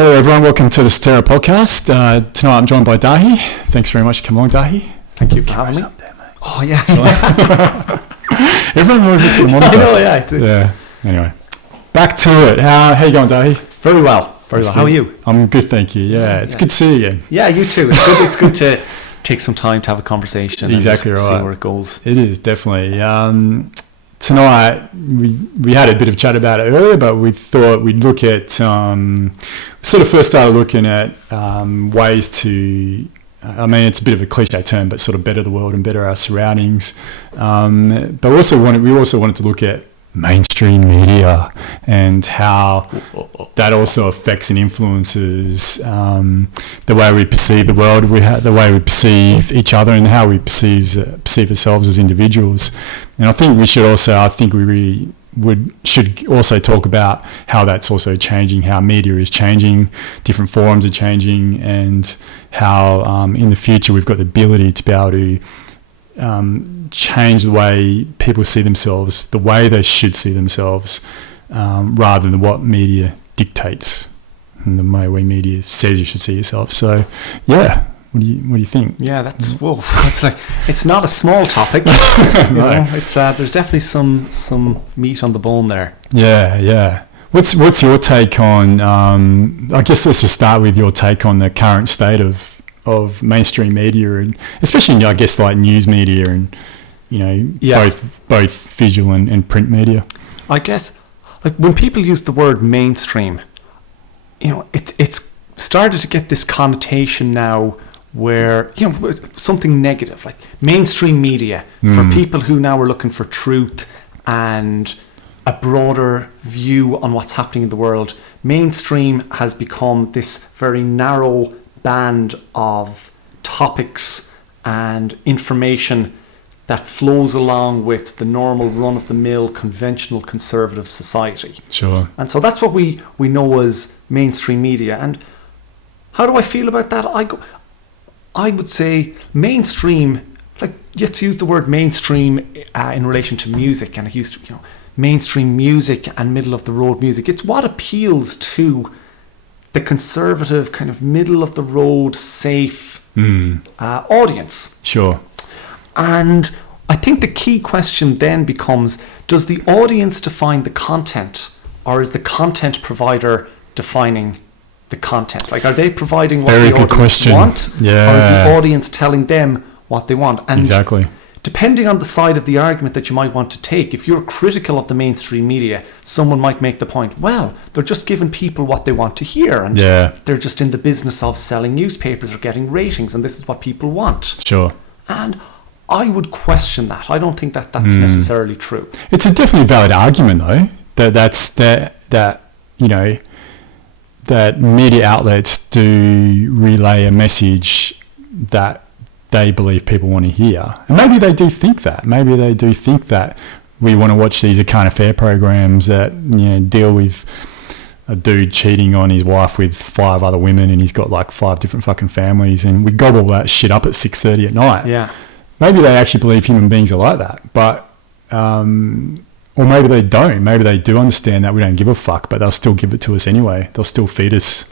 Hello everyone, welcome to the Statera podcast. Tonight I'm joined by Daithi. Thanks very much for coming along, Daithi. Thank you for having me. Up there, mate. Oh, yeah. Everyone always looks at the monitor. I know, yeah. Yeah. Anyway, back to it. How you going, Daithi? Very well. Very well. How are you? I'm good, thank you. Yeah, it's good to see you again. Yeah, you too. It's good to take some time to have a conversation. Exactly and right. See where it goes. It is, definitely. Tonight, we had a bit of chat about it earlier, but we thought we'd look at, sort of first started looking at ways to, I mean, it's a bit of a cliche term, but sort of better the world and better our surroundings. But we also wanted to look at mainstream media and how that also affects and influences the way we perceive the world, the way we perceive each other, and how we perceive ourselves as individuals. And I think we should also talk about how that's also changing, how media is changing, different forums are changing, and how in the future we've got the ability to be able to change the way people see themselves, the way they should see themselves, rather than what media dictates and the way media says you should see yourself. So, yeah, what do you think? Yeah, it's not a small topic. No. There's definitely some meat on the bone there. Yeah. What's your take on? I guess let's just start with your take on the current state of mainstream media, and especially, I guess, like news media and both visual and print media. I guess, like, when people use the word mainstream, it's started to get this connotation now where something negative, like mainstream media, for people who now are looking for truth and a broader view on what's happening in the world. Mainstream has become this very narrow band of topics and information that flows along with the normal run-of-the-mill conventional conservative society. Sure. And so that's what we know as mainstream media. And how do I feel about that? I would say mainstream, like, let's use the word mainstream in relation to music, and it used to, mainstream music and middle-of-the-road music. It's what appeals to the conservative, kind of middle-of-the-road, safe audience. Sure. And I think the key question then becomes, does the audience define the content, or is the content provider defining the content? Like, are they providing what the audience want? Yeah. Or is the audience telling them what they want? And exactly. Depending on the side of the argument that you might want to take, if you're critical of the mainstream media, someone might make the point, well, they're just giving people what they want to hear, and they're just in the business of selling newspapers or getting ratings, and this is what people want. Sure. And I would question that. I don't think that that's necessarily true. It's a definitely valid argument, though, that media outlets do relay a message that they believe people want to hear. And maybe they do think that. Maybe they do think that we want to watch these current affair programs that deal with a dude cheating on his wife with 5 other women, and he's got like 5 different fucking families, and we gobble that shit up at 6:30 at night. Yeah. Maybe they actually believe human beings are like that, but or maybe they don't. Maybe they do understand that we don't give a fuck, but they'll still give it to us anyway. They'll still feed us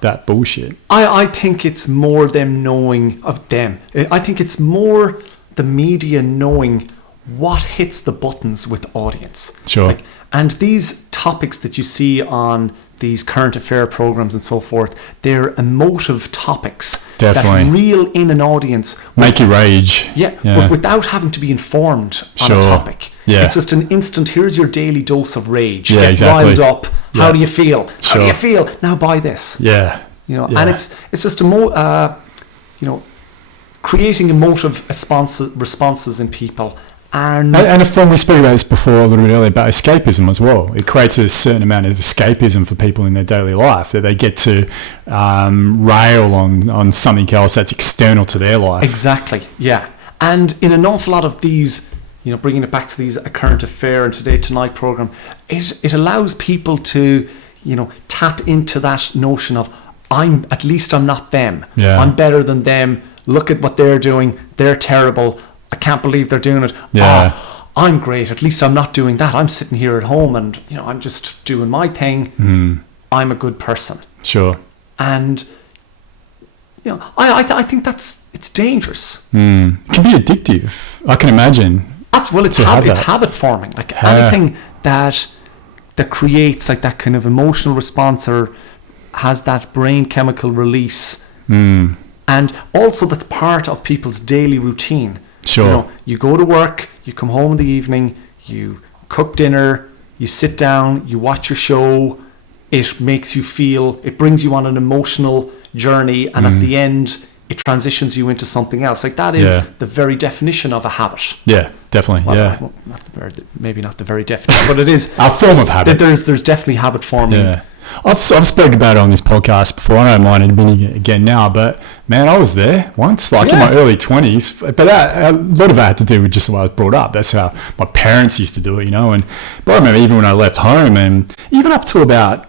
that bullshit. I think it's more them knowing of them. I think it's more the media knowing what hits the buttons with the audience. Sure. And these topics that you see on these current affair programs and so forth, they're emotive topics. Definitely. That reel in an audience. Make you rage. Yeah, but without having to be informed on a topic. Yeah. It's just an instant, here's your daily dose of rage. Yeah, Get exactly. riled up. Yeah. How do you feel? How Sure. do you feel? Now buy this. Yeah. And it's just creating emotive responses in people. And a form, we spoke about this before a little bit earlier, about escapism as well. It creates a certain amount of escapism for people in their daily life, that they get to rail on something else that's external to their life. Exactly, yeah. And in an awful lot of these, bringing it back to these A Current Affair and Today Tonight program, it allows people to, tap into that notion of, at least I'm not them. Yeah. I'm better than them. Look at what they're doing. They're terrible. I can't believe they're doing it. Yeah. I'm great. At least I'm not doing that. I'm sitting here at home and, I'm just doing my thing. I'm a good person. Sure. And I think it's dangerous. It can be addictive. I can imagine. Well, it's habit forming. Like anything that creates like that kind of emotional response or has that brain chemical release, and also that's part of people's daily routine. Sure. You go to work, you come home in the evening, you cook dinner, you sit down, you watch your show. It makes you feel. It brings you on an emotional journey, and at the end, it transitions you into something else. Like that is the very definition of a habit. Yeah, definitely. Well, maybe not the very definition, but it is a form of habit. There's definitely habit forming. Yeah, I've spoken about it on this podcast before. I don't mind admitting it again now, but man, I was there once, like in my early 20s. But a lot of that had to do with just the way I was brought up. That's how my parents used to do it, And but I remember even when I left home, and even up to about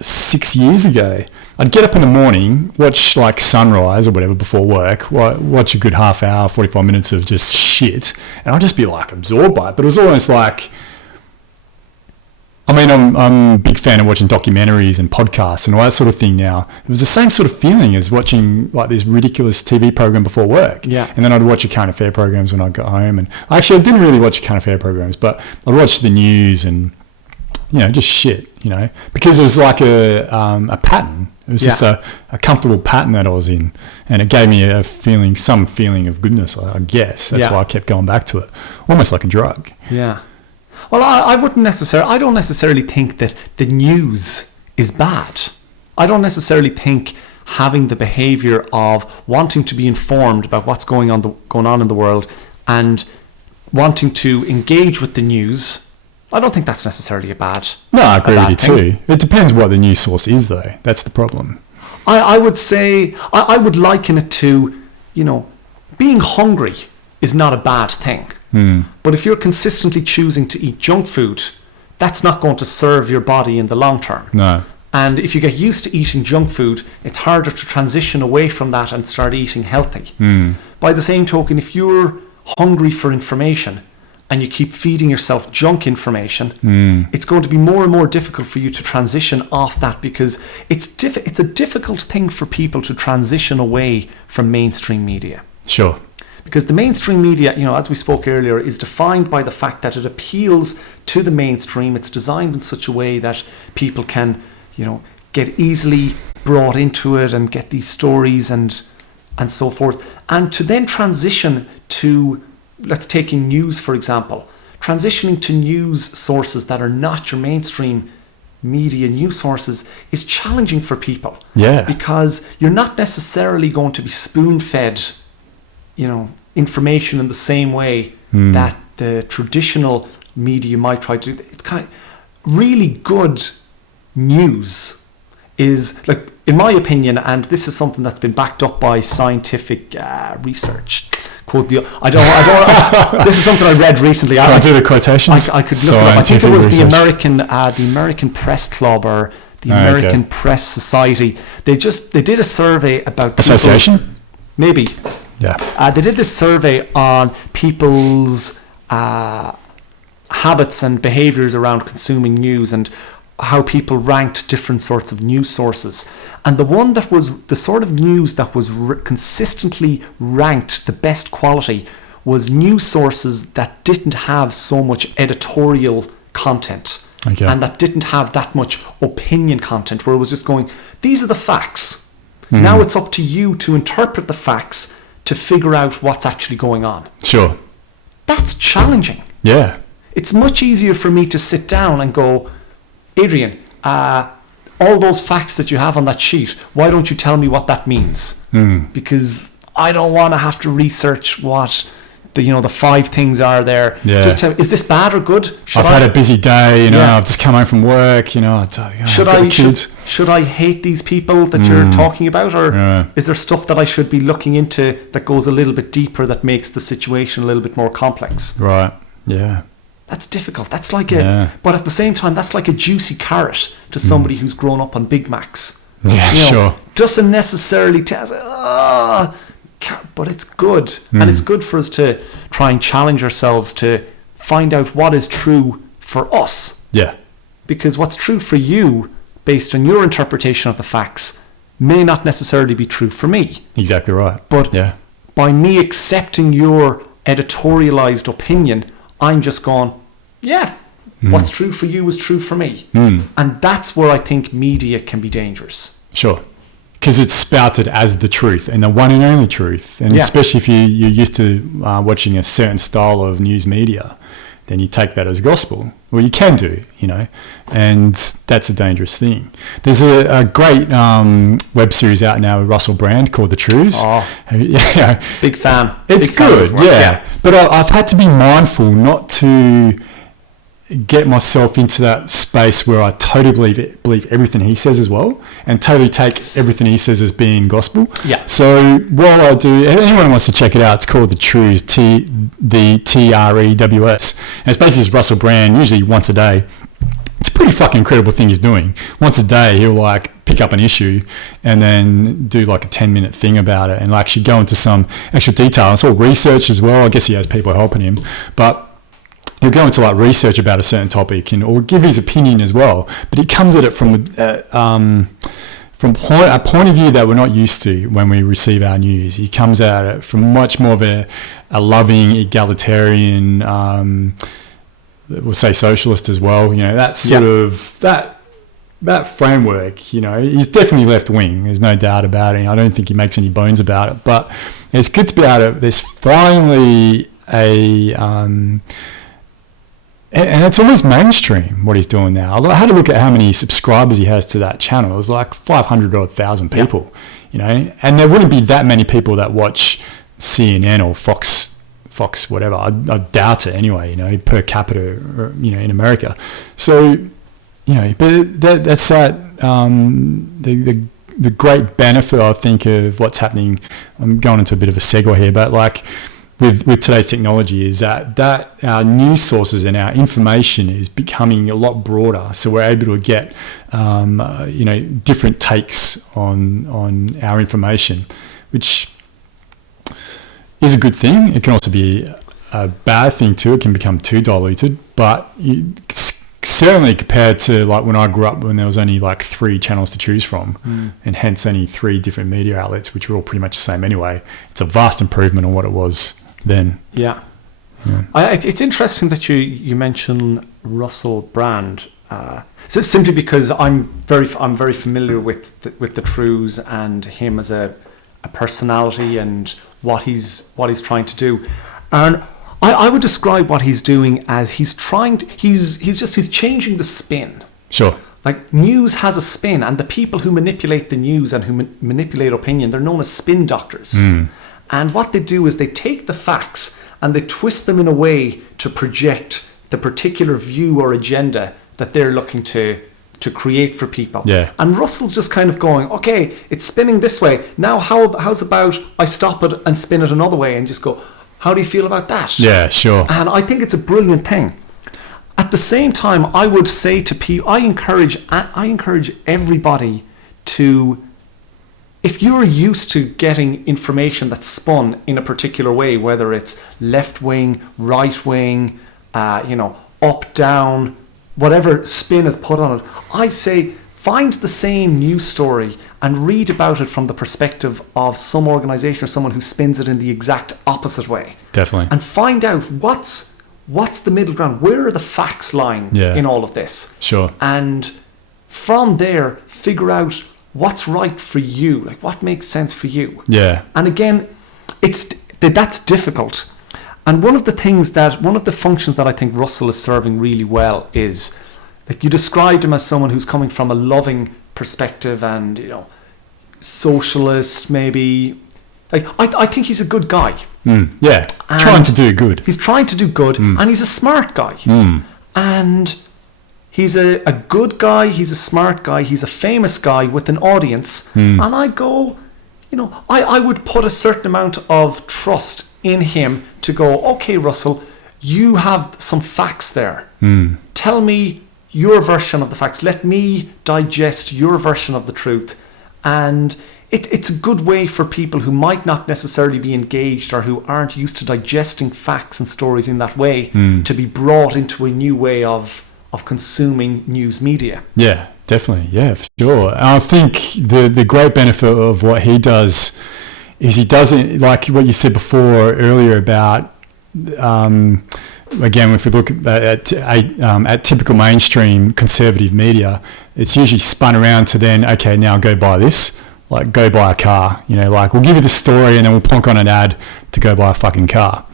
6 years ago, I'd get up in the morning, watch like sunrise or whatever before work, watch a good half hour, 45 minutes of just shit, and I'd just be like absorbed by it. But it was almost like, I mean, I'm a big fan of watching documentaries and podcasts and all that sort of thing now. It was the same sort of feeling as watching like this ridiculous TV program before work. Yeah. And then I'd watch your current affair programs when I got home. And actually, I didn't really watch your current affair programs, but I'd watch the news and, just shit, because it was like a pattern. It was just a comfortable pattern that I was in, and it gave me some feeling of goodness, I guess. That's why I kept going back to it, almost like a drug. Yeah. Well, I don't necessarily think that the news is bad. I don't necessarily think having the behavior of wanting to be informed about what's going on in the world and wanting to engage with the news, I don't think that's necessarily a bad. No, I agree with you too. It depends what the news source is, though. That's the problem. I would say I would liken it to, being hungry is not a bad thing. But if you're consistently choosing to eat junk food, that's not going to serve your body in the long term. No. And if you get used to eating junk food, it's harder to transition away from that and start eating healthy. By the same token, if you're hungry for information and you keep feeding yourself junk information, it's going to be more and more difficult for you to transition off that, because it's a difficult thing for people to transition away from mainstream media. Sure. Because the mainstream media, as we spoke earlier, is defined by the fact that it appeals to the mainstream. It's designed in such a way that people can, get easily brought into it and get these stories and so forth. And to then transition to, let's take in news, for example, transitioning to news sources that are not your mainstream media news sources is challenging for people. Yeah. Because you're not necessarily going to be spoon-fed, information in the same way that the traditional media might try to do. It's kind of really good news is, like, in my opinion, and this is something that's been backed up by scientific research. Quote the this is something I read recently. Can I do the quotations? I could look it up. I think it was the American Press Club or the American Press Society. They did a survey about association. Maybe. Yeah. They did this survey on people's habits and behaviors around consuming news and how people ranked different sorts of news sources. And the one that was the sort of news that was consistently ranked the best quality was news sources that didn't have so much editorial content. Okay. And that didn't have that much opinion content, where it was just going, these are the facts. Now it's up to you to interpret the facts to figure out what's actually going on. Sure. That's challenging. Yeah. It's much easier for me to sit down and go, Adrian, all those facts that you have on that sheet, why don't you tell me what that means? Because I don't want to have to research what the 5 things are there. Yeah. Just tell me, is this bad or good? I've had a busy day, I've just come home from work, should I hate these people that you're talking about, or is there stuff that I should be looking into that goes a little bit deeper, that makes the situation a little bit more complex? Right. Yeah. That's difficult. That's like but at the same time, that's like a juicy carrot to somebody who's grown up on Big Macs. Yeah, sure. Doesn't necessarily tell, but it's good. And it's good for us to try and challenge ourselves to find out what is true for us. Yeah. Because what's true for you based on your interpretation of the facts may not necessarily be true for me. Exactly right. But by me accepting your editorialized opinion, I'm just going, what's true for you is true for me. And that's where I think media can be dangerous. Sure. Because it's spouted as the truth and the one and only truth. And especially if you're used to watching a certain style of news media, then you take that as gospel. Well, you can do, and that's a dangerous thing. There's a great web series out now with Russell Brand called The Truths. Oh, big fan. It's big good, fan yeah. But I've had to be mindful not to get myself into that space where I totally believe everything he says as well, and totally take everything he says as being gospel. Yeah. So what I do, if anyone wants to check it out, it's called The Truths, the TREWS. And it's basically Russell Brand, usually once a day. It's a pretty fucking incredible thing he's doing. Once a day, he'll like pick up an issue and then do like a 10-minute thing about it and like actually go into some actual detail. It's all research as well. I guess he has people helping him, but he'll go into like research about a certain topic or give his opinion as well. But he comes at it from a point of view that we're not used to when we receive our news. He comes at it from much more of a loving, egalitarian, we'll say socialist as well. That sort of that framework. He's definitely left wing. There's no doubt about it. I don't think he makes any bones about it. But it's good to be able to. There's finally a and it's almost mainstream what he's doing now. I had to look at how many subscribers he has to that channel. It was like 500,000 people, and there wouldn't be that many people that watch CNN or Fox, whatever. I doubt it anyway, per capita, in America. So, but that's the great benefit, I think, of what's happening. I'm going into a bit of a segue here, but like, with today's technology is that our news sources and our information is becoming a lot broader. So we're able to get, different takes on our information, which is a good thing. It can also be a bad thing too. It can become too diluted, but certainly compared to like when I grew up, when there was only like 3 channels to choose from, and hence only 3 different media outlets, which were all pretty much the same anyway. It's a vast improvement on what it was then. It's interesting that you mention Russell Brand. So it's simply because I'm very familiar with the Truths and him as a personality and what he's trying to do, and I would describe what he's doing as he's changing the spin. Sure. Like, news has a spin, and the people who manipulate the news and who manipulate opinion, they're known as spin doctors. And what they do is they take the facts and they twist them in a way to project the particular view or agenda that they're looking to create for people. Yeah. And Russell's just kind of going, okay, it's spinning this way. Now how's about I stop it and spin it another way and just go, how do you feel about that? Yeah, sure. And I think it's a brilliant thing. At the same time, I would say to people, I encourage everybody to, if you're used to getting information that's spun in a particular way, whether it's left wing, right wing, up, down, whatever spin is put on it, I say find the same news story and read about it from the perspective of some organization or someone who spins it in the exact opposite way. Definitely. And find out what's the middle ground. Where are the facts lying in all of this? Sure. And from there, figure out what's right for you, like what makes sense for you. Yeah. And again, that's difficult. And one of the functions that I think Russell is serving really well is, like, you described him as someone who's coming from a loving perspective and, socialist maybe. Like, I think he's a good guy. Yeah, trying to do good. He's trying to do good, and he's a smart guy. And he's a good guy, he's a smart guy, he's a famous guy with an audience. And I'd go, I would put a certain amount of trust in him to go, okay, Russell, you have some facts there. Tell me your version of the facts. Let me digest your version of the truth. And it's a good way for people who might not necessarily be engaged or who aren't used to digesting facts and stories in that way to be brought into a new way of consuming news media. Yeah, Definitely, yeah, for sure. And I think the great benefit of what he does is he doesn't, like what you said before earlier about, again, if we look at typical mainstream conservative media, it's usually spun around to then, okay, now go buy this, like go buy a car, like we'll give you the story and then we'll plonk on an ad to go buy a fucking car,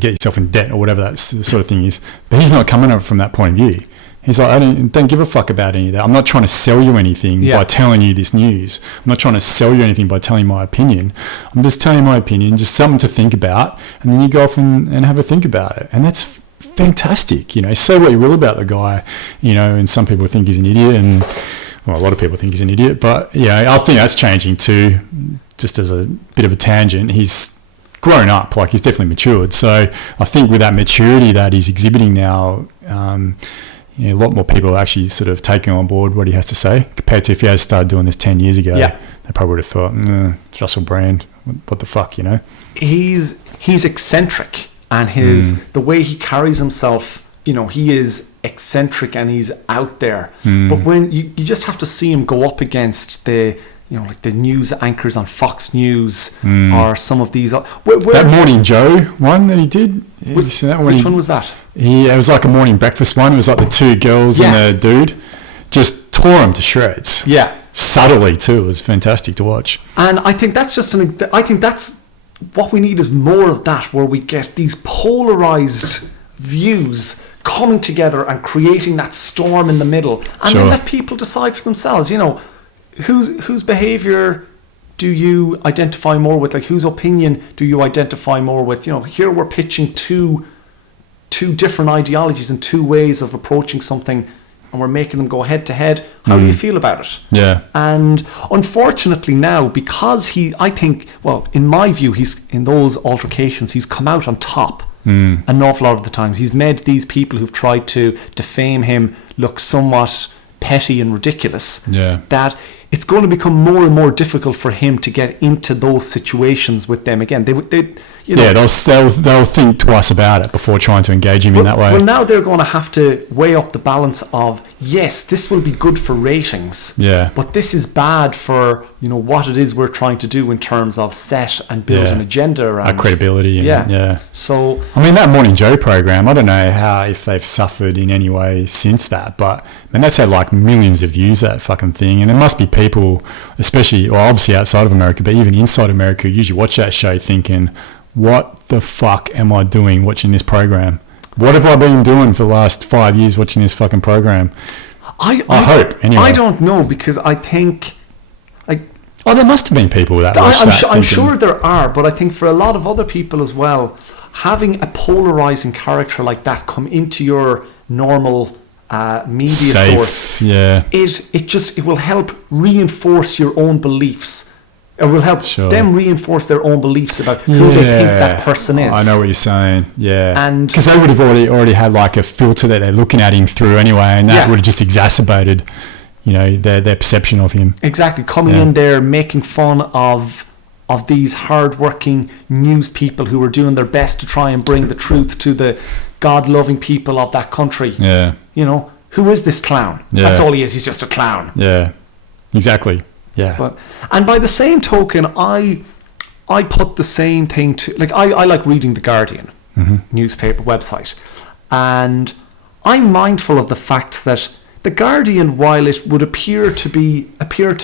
get yourself in debt or whatever that sort of thing is. But he's not coming up from that point of view. He's like, I don't give a fuck about any of that. I'm not trying to sell you anything by telling you this news. I'm not trying to sell you anything by telling my opinion. I'm just telling you my opinion, just something to think about, and then you go off and have a think about it. And that's fantastic. Say what you will about the guy, and some people think he's an idiot, and well, a lot of people think he's an idiot. But I think that's changing too. Just as a bit of a tangent, he's grown up, like he's definitely matured. So I think with that maturity that he's exhibiting now, a lot more people are actually sort of taking on board what he has to say compared to if he had started doing this 10 years ago. Yeah. They probably would have thought, Russell Brand, what the fuck, He's eccentric, and the way he carries himself, he is eccentric and he's out there. But when you just have to see him go up against the like the news anchors on Fox News or some of these. That Morning Joe one that he did. Which one was that? It was like a morning breakfast one. It was like the two girls and a dude. Just tore him to shreds. Yeah. Subtly too. It was fantastic to watch. And I think that's I think that's what we need, is more of that, where we get these polarized views coming together and creating that storm in the middle, and then let people decide for themselves. Whose behavior do you identify more with? Like, whose opinion do you identify more with? Here we're pitching two different ideologies and two ways of approaching something, and we're making them go head to head. How do you feel about it? Yeah. And unfortunately now, because I think, in my view, he's in those altercations, he's come out on top an awful lot of the times. He's made these people who've tried to defame him look somewhat petty and ridiculous. Yeah. That it's going to become more and more difficult for him to get into those situations with them again. They'll think twice about it before trying to engage him in that way. Well, now they're going to have to weigh up the balance of, yes, this will be good for ratings, but this is bad for what it is we're trying to do in terms of set and build an agenda around our credibility. So I mean, that Morning Joe program, I don't know if they've suffered in any way since that, but that's had like millions of views, that fucking thing. And there must be people, especially, or obviously outside of America, but even inside America, who usually watch that show thinking, what the fuck am I doing watching this program? What have I been doing for the last 5 years watching this fucking program? I hope, anyway. I don't know, because I think, there must have been people that watched that. I'm sure there are, but I think for a lot of other people as well, having a polarizing character like that come into your normal media source, it will help reinforce your own beliefs. It will help them reinforce their own beliefs about who they think that person is. I know what you're saying. Yeah, and because they would have already had like a filter that they're looking at him through anyway, and that would have just exacerbated, their perception of him. Exactly, coming in there making fun of these hard-working news people who are doing their best to try and bring the truth to the God-loving people of that country. Yeah, who is this clown? Yeah. That's all he is. He's just a clown. Yeah, exactly. Yeah. And by the same token, I put the same thing to, like, I like reading The Guardian newspaper website, and I'm mindful of the fact that The Guardian, while it would appear to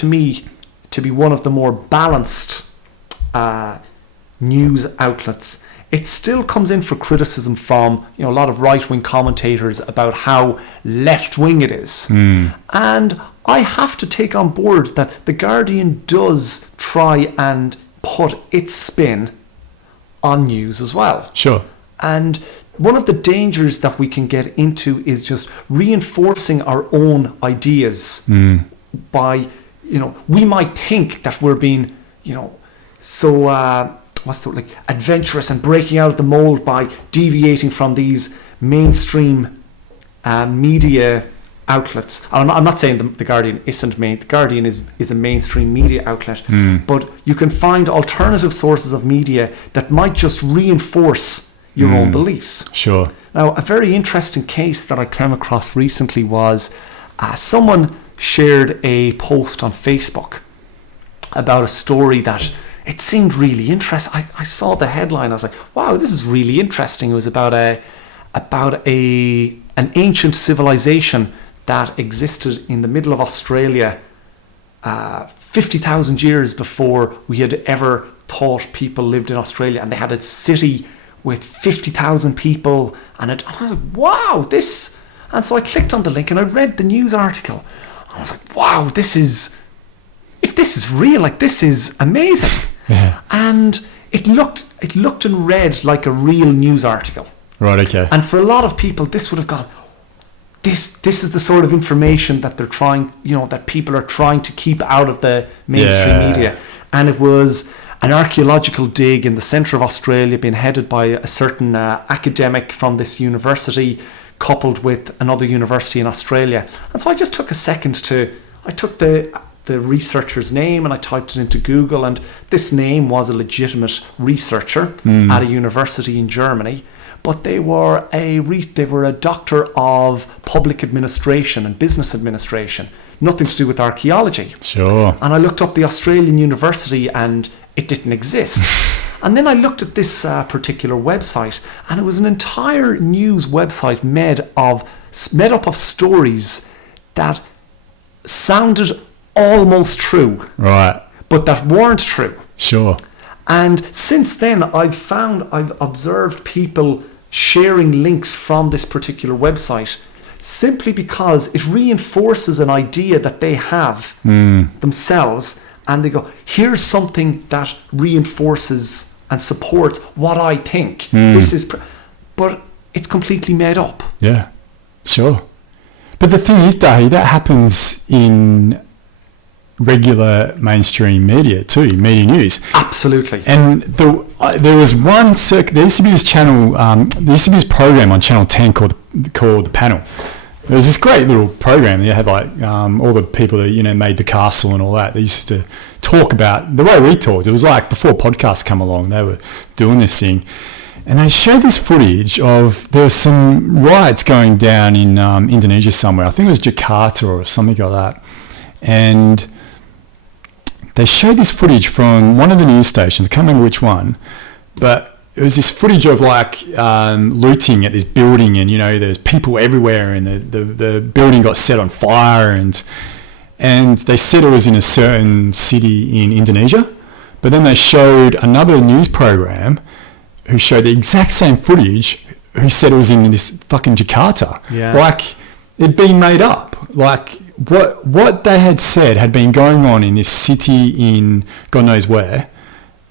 me to be one of the more balanced news outlets, it still comes in for criticism from a lot of right-wing commentators about how left-wing it is. And I have to take on board that The Guardian does try and put its spin on news as well. Sure. And one of the dangers that we can get into is just reinforcing our own ideas by, we might think that we're being, so adventurous and breaking out of the mold by deviating from these mainstream media outlets. I'm not saying the Guardian isn't the Guardian is a mainstream media outlet, but you can find alternative sources of media that might just reinforce your own beliefs. Sure. Now, a very interesting case that I came across recently was someone shared a post on Facebook about a story that it seemed really interesting. I saw the headline. I was like, wow, this is really interesting. It was about an ancient civilization that existed in the middle of Australia 50,000 years before we had ever thought people lived in Australia, and they had a city with 50,000 people, and I was like, wow, this. And so I clicked on the link and I read the news article. I was like, wow, if this is real, like, this is amazing. Yeah. And it looked and read like a real news article. Right, okay. And for a lot of people, this would have gone, this is the sort of information that they're trying, that people are trying to keep out of the mainstream media. And it was an archaeological dig in the centre of Australia being headed by a certain academic from this university, coupled with another university in Australia. And so I just took a second I took the researcher's name and I typed it into Google, and this name was a legitimate researcher at a university in Germany, but they were a doctor of public administration and business administration, nothing to do with archaeology. Sure. And I looked up the Australian university and it didn't exist. And then I looked at this particular website, and it was an entire news website made up of stories that sounded almost true, right, but that weren't true. Sure. And since then, I've observed people sharing links from this particular website simply because it reinforces an idea that they have themselves, and they go, here's something that reinforces and supports what I think. This is, but it's completely made up. Yeah, sure. But the thing is, Daithi, that happens in regular mainstream media too, media news. Absolutely. And there was one there used to be this channel, there used to be this program on Channel 10 called The Panel. There was this great little program. They had like all the people that made the castle and all that. They used to talk about the way we talked. It was like before podcasts come along. They were doing this thing, and they showed this footage of there was some riots going down in Indonesia somewhere. I think it was Jakarta or something like that. And they showed this footage from one of the news stations. I can't remember which one, but it was this footage of like looting at this building, and there's people everywhere, and the building got set on fire, and they said it was in a certain city in Indonesia, but then they showed another news program who showed the exact same footage, who said it was in this fucking Jakarta. Yeah. Like, it'd been made up. Like, what they had said had been going on in this city in God knows where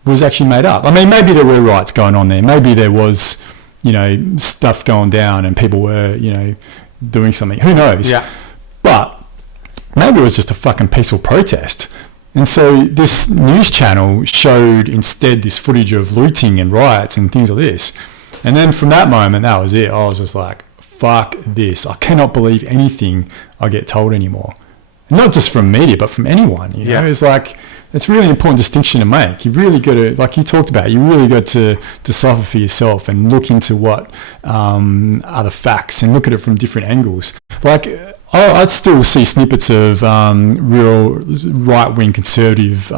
was actually made up. I mean, maybe there were riots going on there. Maybe there was, stuff going down and people were, doing something. Who knows? Yeah. But maybe it was just a fucking peaceful protest. And so this news channel showed instead this footage of looting and riots and things like this. And then from that moment, that was it. I was just like, fuck this. I cannot believe anything I get told anymore. And not just from media, but from anyone. Yeah. It's like, it's a really important distinction to make. You've really got to, like you talked about, you really got to decipher for yourself and look into what are the facts and look at it from different angles. Like, I'd still see snippets of real right-wing conservative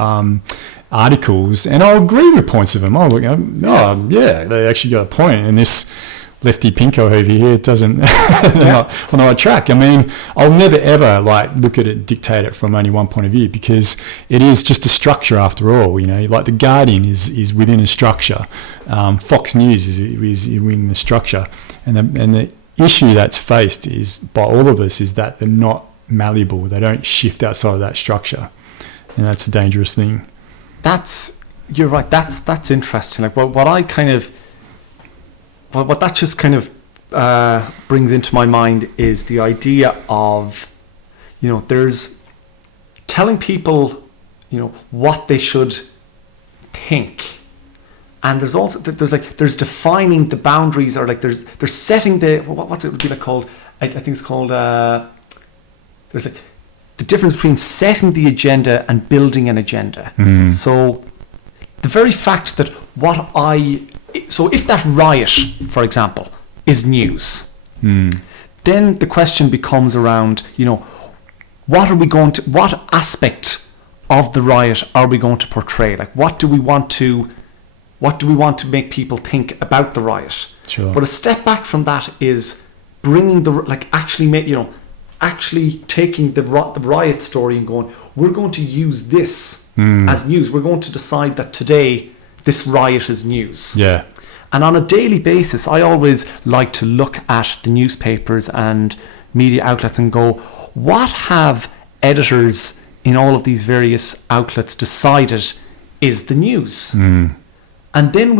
articles, and I'll agree with points of them. I'll look, yeah, they actually got a point, and this lefty pinko over here doesn't not on the right track. I mean, I'll never ever look at it, dictate it from only one point of view, because it is just a structure after all. Like the Guardian is within a structure, Fox News is within the structure, and the issue that's faced is by all of us is that they're not malleable. They don't shift outside of that structure, and that's a dangerous thing. You're right. That's interesting. Like what that just kind of brings into my mind is the idea of, there's telling people, what they should think, and there's also there's defining the boundaries, or there's setting the what's it be called? I think it's called there's the difference between setting the agenda and building an agenda. So the very fact that so if that riot, for example, is news, then the question becomes around, what aspect of the riot are we going to portray? Like, what do we want to make people think about the riot? Sure. But a step back from that is bringing actually taking the riot story and going, we're going to use this as news. We're going to decide that today this riot is news. Yeah. And on a daily basis, I always like to look at the newspapers and media outlets and go, what have editors in all of these various outlets decided is the news? And then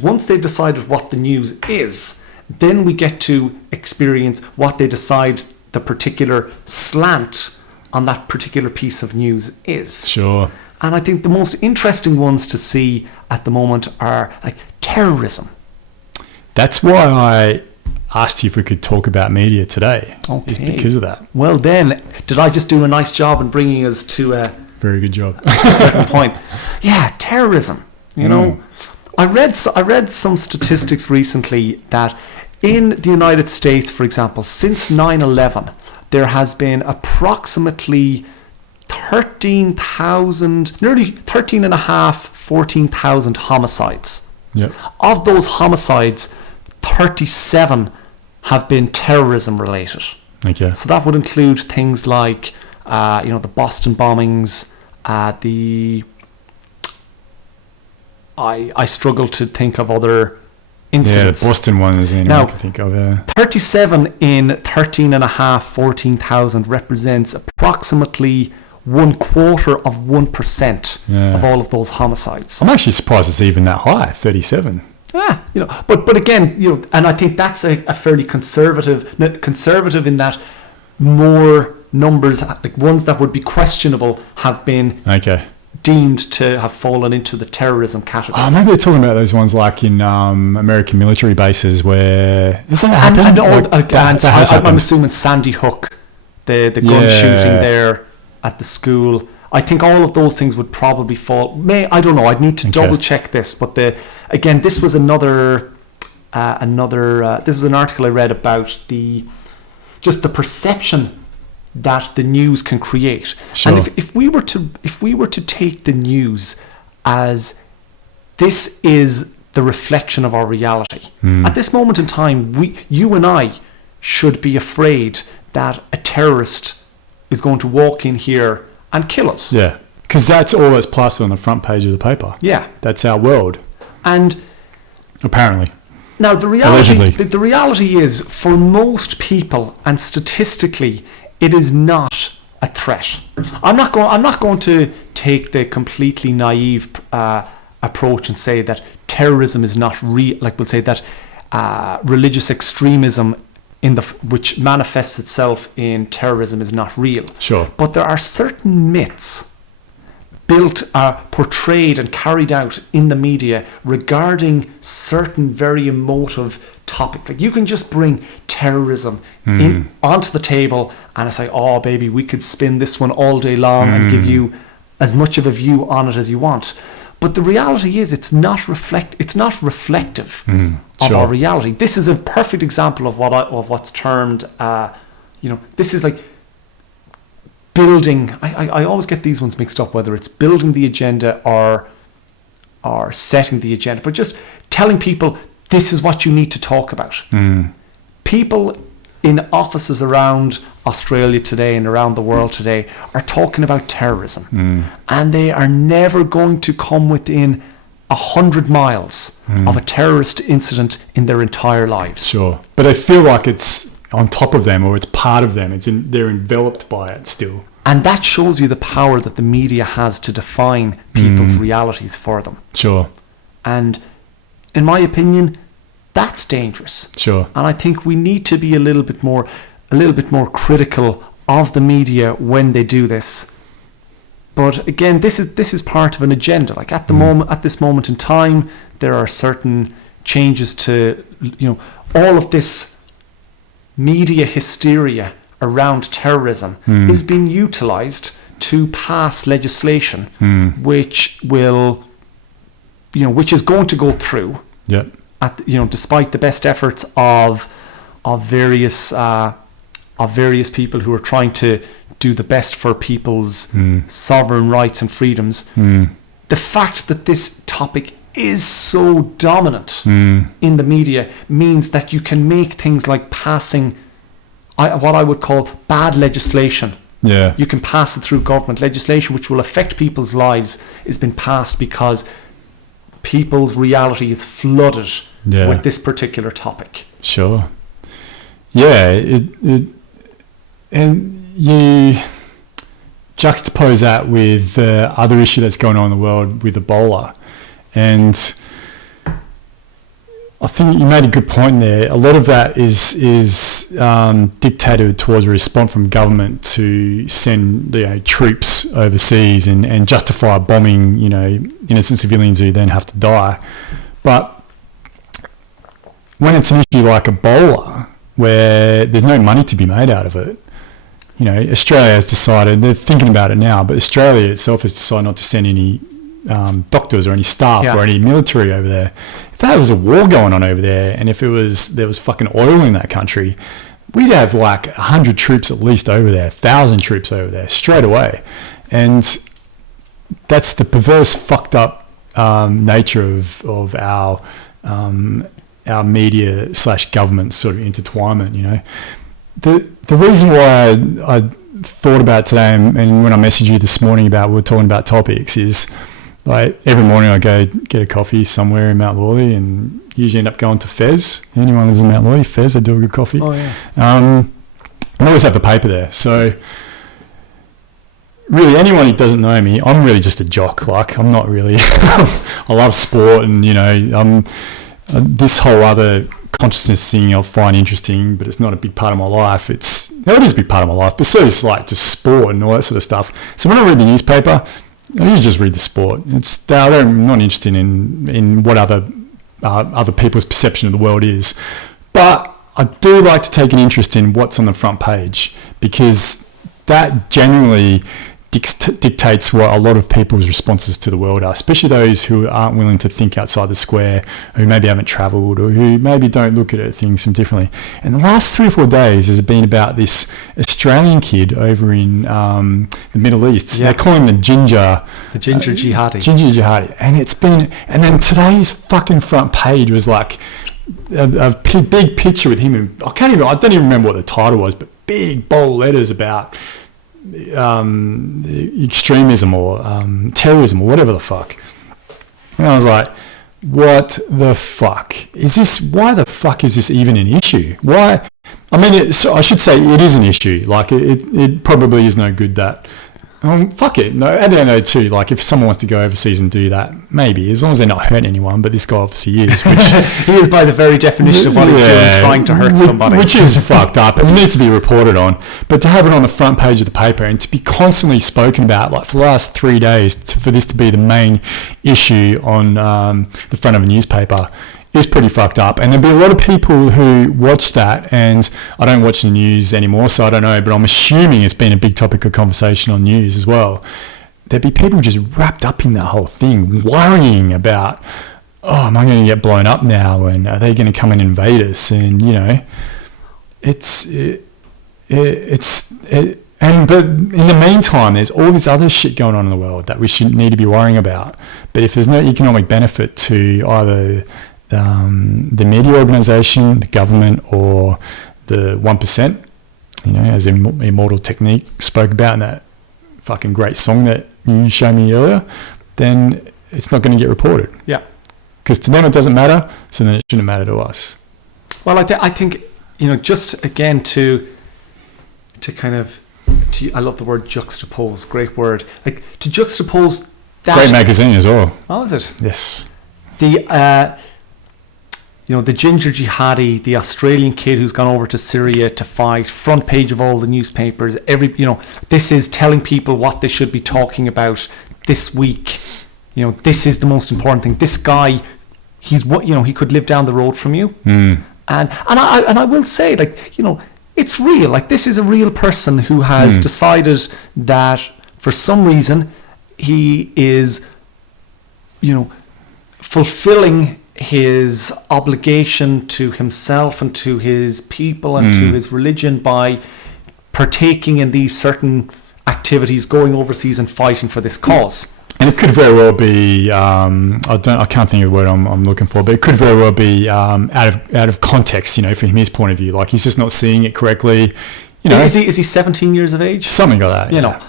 once they've decided what the news is, then we get to experience what they decide the particular slant on that particular piece of news is. Sure. And I think the most interesting ones to see at the moment are like terrorism. That's why I asked you if we could talk about media today. Okay. Is because of that. Well then, did I just do a nice job in bringing us to a Very good job. certain point? Yeah, terrorism. You know, I read some statistics recently that in the United States, for example, since 9/11, there has been approximately 13,000, nearly 14,500 homicides. Yep. Of those homicides, 37 have been terrorism related. Okay. So that would include things like, the Boston bombings, I struggle to think of other incidents. Yeah, the Boston one is the only Now, one I can think of. 37 in 14,500 represents approximately 1/4% of all of those homicides. I'm actually surprised it's even that high, 37. But again, and I think that's a fairly conservative in that more numbers, like ones that would be questionable, have been deemed to have fallen into the terrorism category. Maybe they're talking about those ones like in American military bases where... Is that happened? I'm assuming Sandy Hook, the gun shooting there at the school. I think all of those things would probably fall... I don't know. I'd need to double check this. But this was another... this was an article I read about the perception that the news can create. Sure. And if we were to take the news as this is the reflection of our reality, at this moment in time, you and I should be afraid that a terrorist is going to walk in here and kill us. Yeah, because that's all that's plastered on the front page of the paper. Yeah, that's our world. And apparently, now the reality is, for most people, and statistically, it is not a threat. I'm not going to take the completely naive approach and say that terrorism is not real. Like we'll say that religious extremism which manifests itself in terrorism is not real. Sure. But there are certain myths portrayed and carried out in the media regarding certain very emotive topics. Like you can just bring terrorism onto the table and it's like, oh baby, we could spin this one all day long and give you as much of a view on it as you want. But the reality is it's not reflective of our reality. This is a perfect example of what's termed this is like building. I always get these ones mixed up, whether it's building the agenda or setting the agenda, but just telling people this is what you need to talk about. People in offices around Australia today and around the world today are talking about terrorism, and they are never going to come within 100 miles of a terrorist incident in their entire lives. Sure, but they feel like it's on top of them, or it's part of them. They're enveloped by it still. And that shows you the power that the media has to define people's realities for them. Sure. And in my opinion, that's dangerous. Sure. And I think we need to be a little bit more critical of the media when they do this. But again, this is part of an agenda. Like at this moment in time, there are certain changes to all of this media hysteria around terrorism is being utilized to pass legislation which is going to go through. Despite the best efforts of various of various people who are trying to do the best for people's sovereign rights and freedoms. The fact that this topic is so dominant in the media means that you can make things like passing what I would call bad legislation. Yeah. You can pass it through government. Legislation which will affect people's lives has been passed because people's reality is flooded with this particular topic. Sure. Yeah. And you juxtapose that with the other issue that's going on in the world with Ebola. And I think you made a good point there. A lot of that is dictated towards a response from government to send troops overseas and justify bombing innocent civilians who then have to die. But when it's an issue like Ebola, where there's no money to be made out of it, Australia has decided, they're thinking about it now, but Australia itself has decided not to send any doctors or any staff or any military over there. If there was a war going on over there, and if there was fucking oil in that country, we'd have like 100 troops at least over there, 1,000 troops over there straight away. And that's the perverse, fucked up nature of our media / government sort of intertwinement. The reason why I thought about today, and when I messaged you this morning about we're talking about topics, is like every morning I go get a coffee somewhere in Mount Lawley, and usually end up going to Fez. Anyone lives in Mount Lawley, Fez, they do a good coffee. Oh yeah. I always have the paper there, so really anyone who doesn't know me, I'm really just a jock. Like I'm not really. I love sport, and this whole other consciousness thing I find interesting, but it's not a big part of my life. It is a big part of my life, but so is like just sport and all that sort of stuff. So when I read the newspaper, I usually just read the sport. I'm not interested in what other people's perception of the world is, but I do like to take an interest in what's on the front page, because that generally dictates what a lot of people's responses to the world are, especially those who aren't willing to think outside the square, who maybe haven't travelled, or who maybe don't look at things from differently. And the last 3 or 4 days has been about this Australian kid over in the Middle East. Yeah. They call him the ginger jihadi. Ginger jihadi. And then today's fucking front page was like a big picture with him. And I don't even remember what the title was, but big bold letters about extremism or terrorism or whatever the fuck. And I was like, what the fuck is this? Why the fuck is this even an issue? Why? I mean, I should say it is an issue. Like it probably is no good that fuck it. No, at the end of the day too, like if someone wants to go overseas and do that, maybe, as long as they're not hurting anyone, but this guy obviously is. Which, he is by the very definition of what he's doing, trying to hurt somebody. Which is fucked up. It needs to be reported on. But to have it on the front page of the paper and to be constantly spoken about, like for the last 3 days, for this to be the main issue on the front of a newspaper, is pretty fucked up. And there'll be a lot of people who watch that, and I don't watch the news anymore, so I don't know, but I'm assuming it's been a big topic of conversation on news as well. There'd be people just wrapped up in that whole thing, worrying about, am I going to get blown up now, and are they going to come and invade us? And but in the meantime, there's all this other shit going on in the world that we shouldn't need to be worrying about. But if there's no economic benefit to either the media organisation, the government, or the 1%, as Immortal Technique spoke about in that fucking great song that you showed me earlier, then it's not going to get reported. Yeah. Because to them it doesn't matter, so then it shouldn't matter to us. Well, I think, just again to kind of, I love the word juxtapose, great word. Like, to juxtapose that. Great magazine as well. Oh, is it? Yes. The ginger jihadi, the Australian kid who's gone over to Syria to fight, front page of all the newspapers, this is telling people what they should be talking about this week. This is the most important thing. This guy, he could live down the road from you. And I will say, it's real. Like, this is a real person who has decided that for some reason he is, fulfilling his obligation to himself and to his people and to his religion by partaking in these certain activities, going overseas and fighting for this cause. And it could very well be I can't think of the word I'm looking for, but it could very well be out of context, from his point of view. Like he's just not seeing it correctly. Is he 17 years of age? Something like that.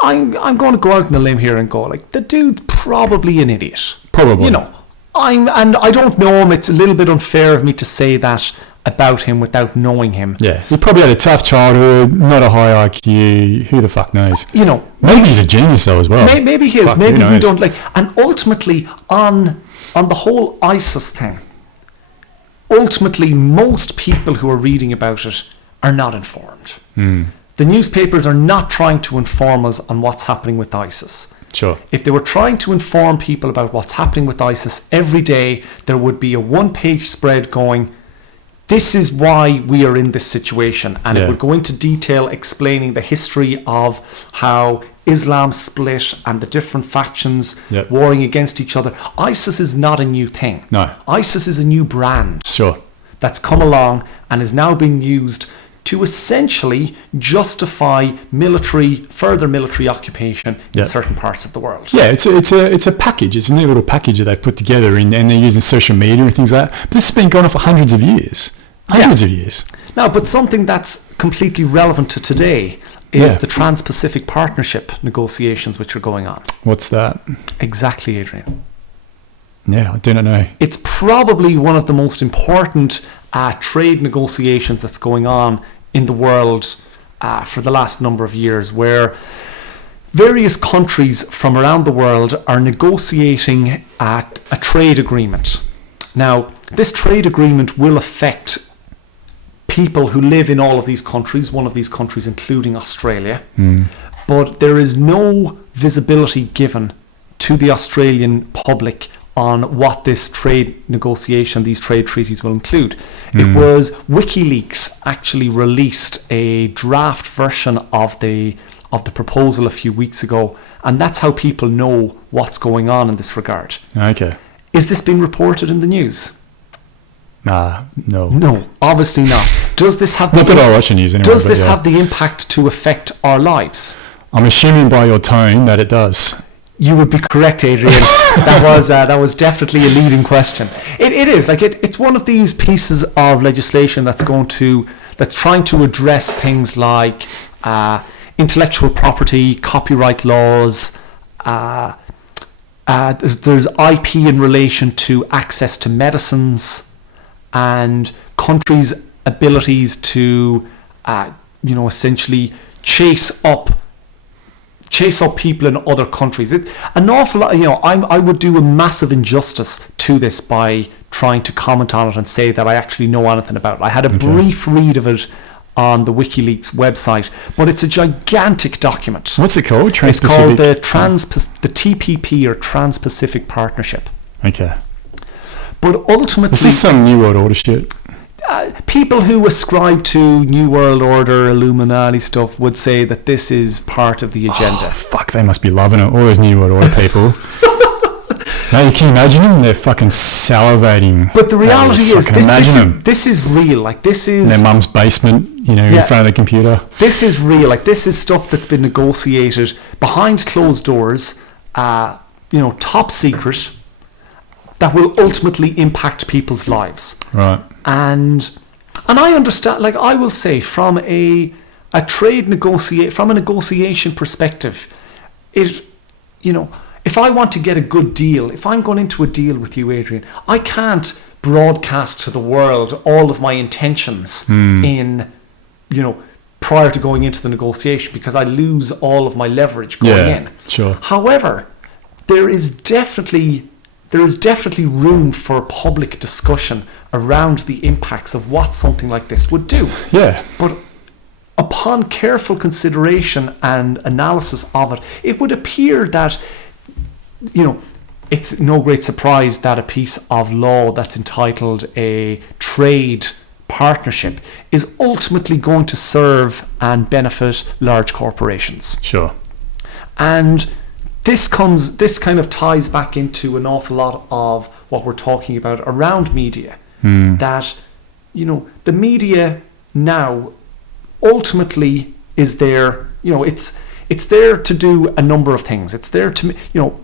I'm going to go out on a limb here and go, like, the dude's probably an idiot. Probably. I don't know him. It's a little bit unfair of me to say that about him without knowing him. Yeah, he probably had a tough childhood, not a high IQ. Who the fuck knows? Maybe he's a genius though as well. Maybe he is. Maybe we don't like. And ultimately, on the whole ISIS thing, ultimately most people who are reading about it are not informed. The newspapers are not trying to inform us on what's happening with ISIS. Sure. If they were trying to inform people about what's happening with ISIS every day, there would be a one-page spread going, this is why we are in this situation. And it would go into detail explaining the history of how Islam split and the different factions warring against each other. ISIS is not a new thing. No. ISIS is a new brand. Sure. That's come along and is now being used to essentially justify further military occupation in certain parts of the world. Yeah, it's a package. It's a new little package that they've put together, and they're using social media and things like that. But this has been going on for hundreds of years. Hundreds of years. Now, but something that's completely relevant to today is the Trans-Pacific Partnership negotiations which are going on. What's that? Exactly, Adrian. Yeah, I don't know. It's probably one of the most important trade negotiations that's going on in the world for the last number of years, where various countries from around the world are negotiating a trade agreement. Now, this trade agreement will affect people who live in all of these countries, one of these countries including Australia, but there is no visibility given to the Australian public on what this trade negotiation, these trade treaties will include. It was WikiLeaks actually released a draft version of the proposal a few weeks ago, and that's how people know what's going on in this regard. Okay. Is this being reported in the news? No. No, obviously not. Does this have not that I watch the news anyway? Does this have the impact to affect our lives? I'm assuming by your tone that it does. You would be correct, Adrian. that was definitely a leading question. It is like it's one of these pieces of legislation that's trying to address things like intellectual property, copyright laws. There's IP in relation to access to medicines and countries' abilities to, essentially chase up people in other countries. An awful lot, I would do a massive injustice to this by trying to comment on it and say that I actually know anything about it. I had a brief read of it on the WikiLeaks website, but it's a gigantic document. What's it called? It's called the TPP, or Trans-Pacific Partnership. Okay. But ultimately, is this some New World Order shit? People who ascribe to New World Order, Illuminati stuff would say that this is part of the agenda. Oh, fuck, they must be loving it. All those New World Order people. Now, you can imagine them? They're fucking salivating. But the reality is, this is real. Like, this is... in their mum's basement, in front of the computer. This is real. Like, this is stuff that's been negotiated behind closed doors, top secret, that will ultimately impact people's lives. Right. And I understand, like, I will say, from a negotiation perspective, if I want to get a good deal, if I'm going into a deal with you, Adrian, I can't broadcast to the world all of my intentions prior to going into the negotiation, because I lose all of my leverage going in. Sure. However, there is definitely room for public discussion around the impacts of what something like this would do. Yeah. But upon careful consideration and analysis of it, it would appear that, it's no great surprise that a piece of law that's entitled a trade partnership is ultimately going to serve and benefit large corporations. Sure. And this kind of ties back into an awful lot of what we're talking about around media. That, the media now ultimately is there, it's there to do a number of things. It's there to,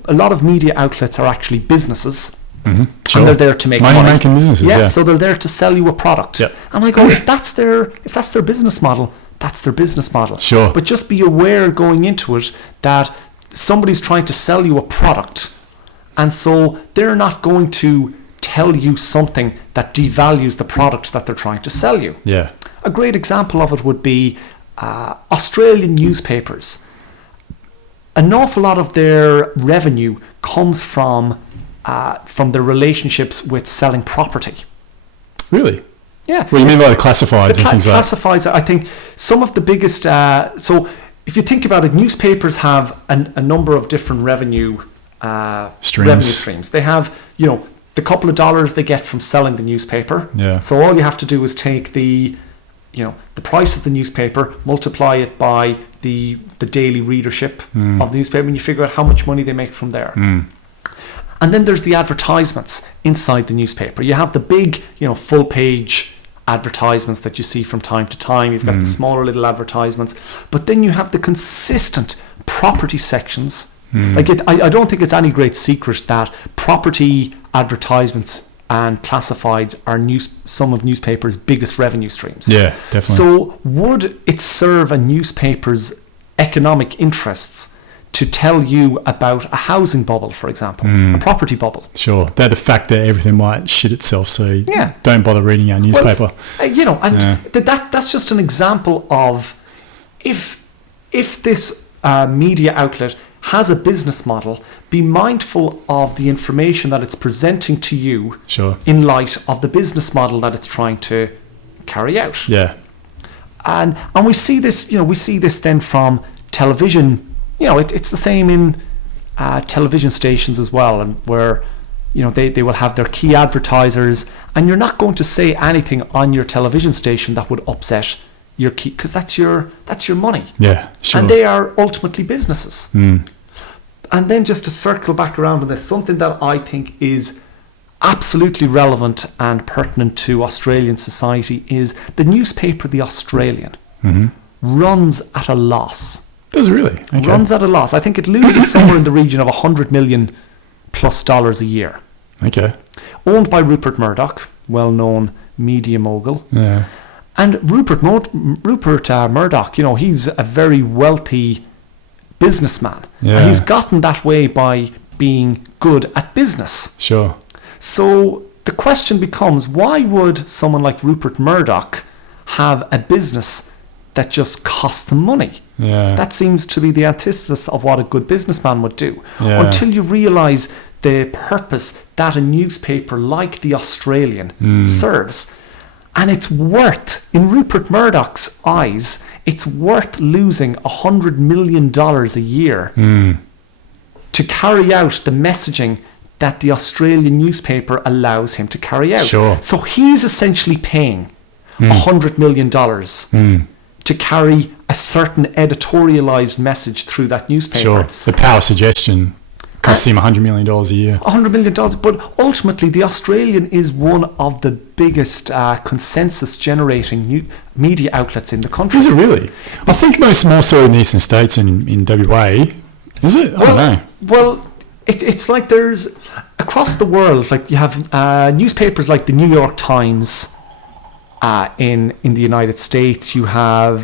a lot of media outlets are actually businesses. Mm-hmm. Sure. And they're there to make money. money. Making businesses, yeah. So they're there to sell you a product. Yep. And I go, if that's their business model, that's their business model. Sure. But just be aware going into it that somebody's trying to sell you a product, and so they're not going to tell you something that devalues the product that they're trying to sell you. Yeah. A great example of it would be Australian newspapers. An awful lot of their revenue comes from their relationships with selling property. Really? Yeah. What do you mean by the classifieds and things like that? Classifieds, I think some of the biggest... so if you think about it, newspapers have a number of different revenue streams. They have, the couple of dollars they get from selling the newspaper. Yeah. So all you have to do is take the price of the newspaper, multiply it by the daily readership of the newspaper, and you figure out how much money they make from there. And then there's the advertisements inside the newspaper. You have the big, full page advertisements that you see from time to time. You've got the smaller little advertisements, but then you have the consistent property sections. I don't think it's any great secret that property advertisements and classifieds are some of newspapers' biggest revenue streams. Yeah, definitely. So would it serve a newspaper's economic interests to tell you about a housing bubble, for example, a property bubble? Sure. They're the fact that everything might shit itself, so don't bother reading our newspaper. Well, that's just an example of if this media outlet has a business model, be mindful of the information that it's presenting to you in light of the business model that it's trying to carry out. Yeah. And we see this, then from television. It's the same in television stations as well, and where they will have their key advertisers, and you're not going to say anything on your television station that would upset your key, because that's your money. Yeah, sure. And they are ultimately businesses. And then just to circle back around on this, something that I think is absolutely relevant and pertinent to Australian society is the newspaper The Australian runs at a loss. Does it really? Okay. Runs at a loss. I think it loses somewhere in the region of $100 million plus a year. Okay. Owned by Rupert Murdoch, well-known media mogul. Yeah. And Rupert Murdoch, he's a very wealthy businessman. Yeah. And he's gotten that way by being good at business. Sure. So the question becomes, why would someone like Rupert Murdoch have a business that just costs them money? Yeah. That seems to be the antithesis of what a good businessman would do. Yeah. Until you realise the purpose that a newspaper like The Australian serves. And it's worth, in Rupert Murdoch's eyes, it's worth losing $100 million a year to carry out the messaging that the Australian newspaper allows him to carry out. Sure. So he's essentially paying $100 million to carry a certain editorialized message through that newspaper. Sure. The power of suggestion costs him $100 million a year. $100 million, but ultimately The Australian is one of the biggest consensus generating media outlets in the country. Is it really? I think more so in the eastern states and in WA. Is it? I don't know. Well, it's like there's across the world, like you have newspapers like the New York Times in the United States. You have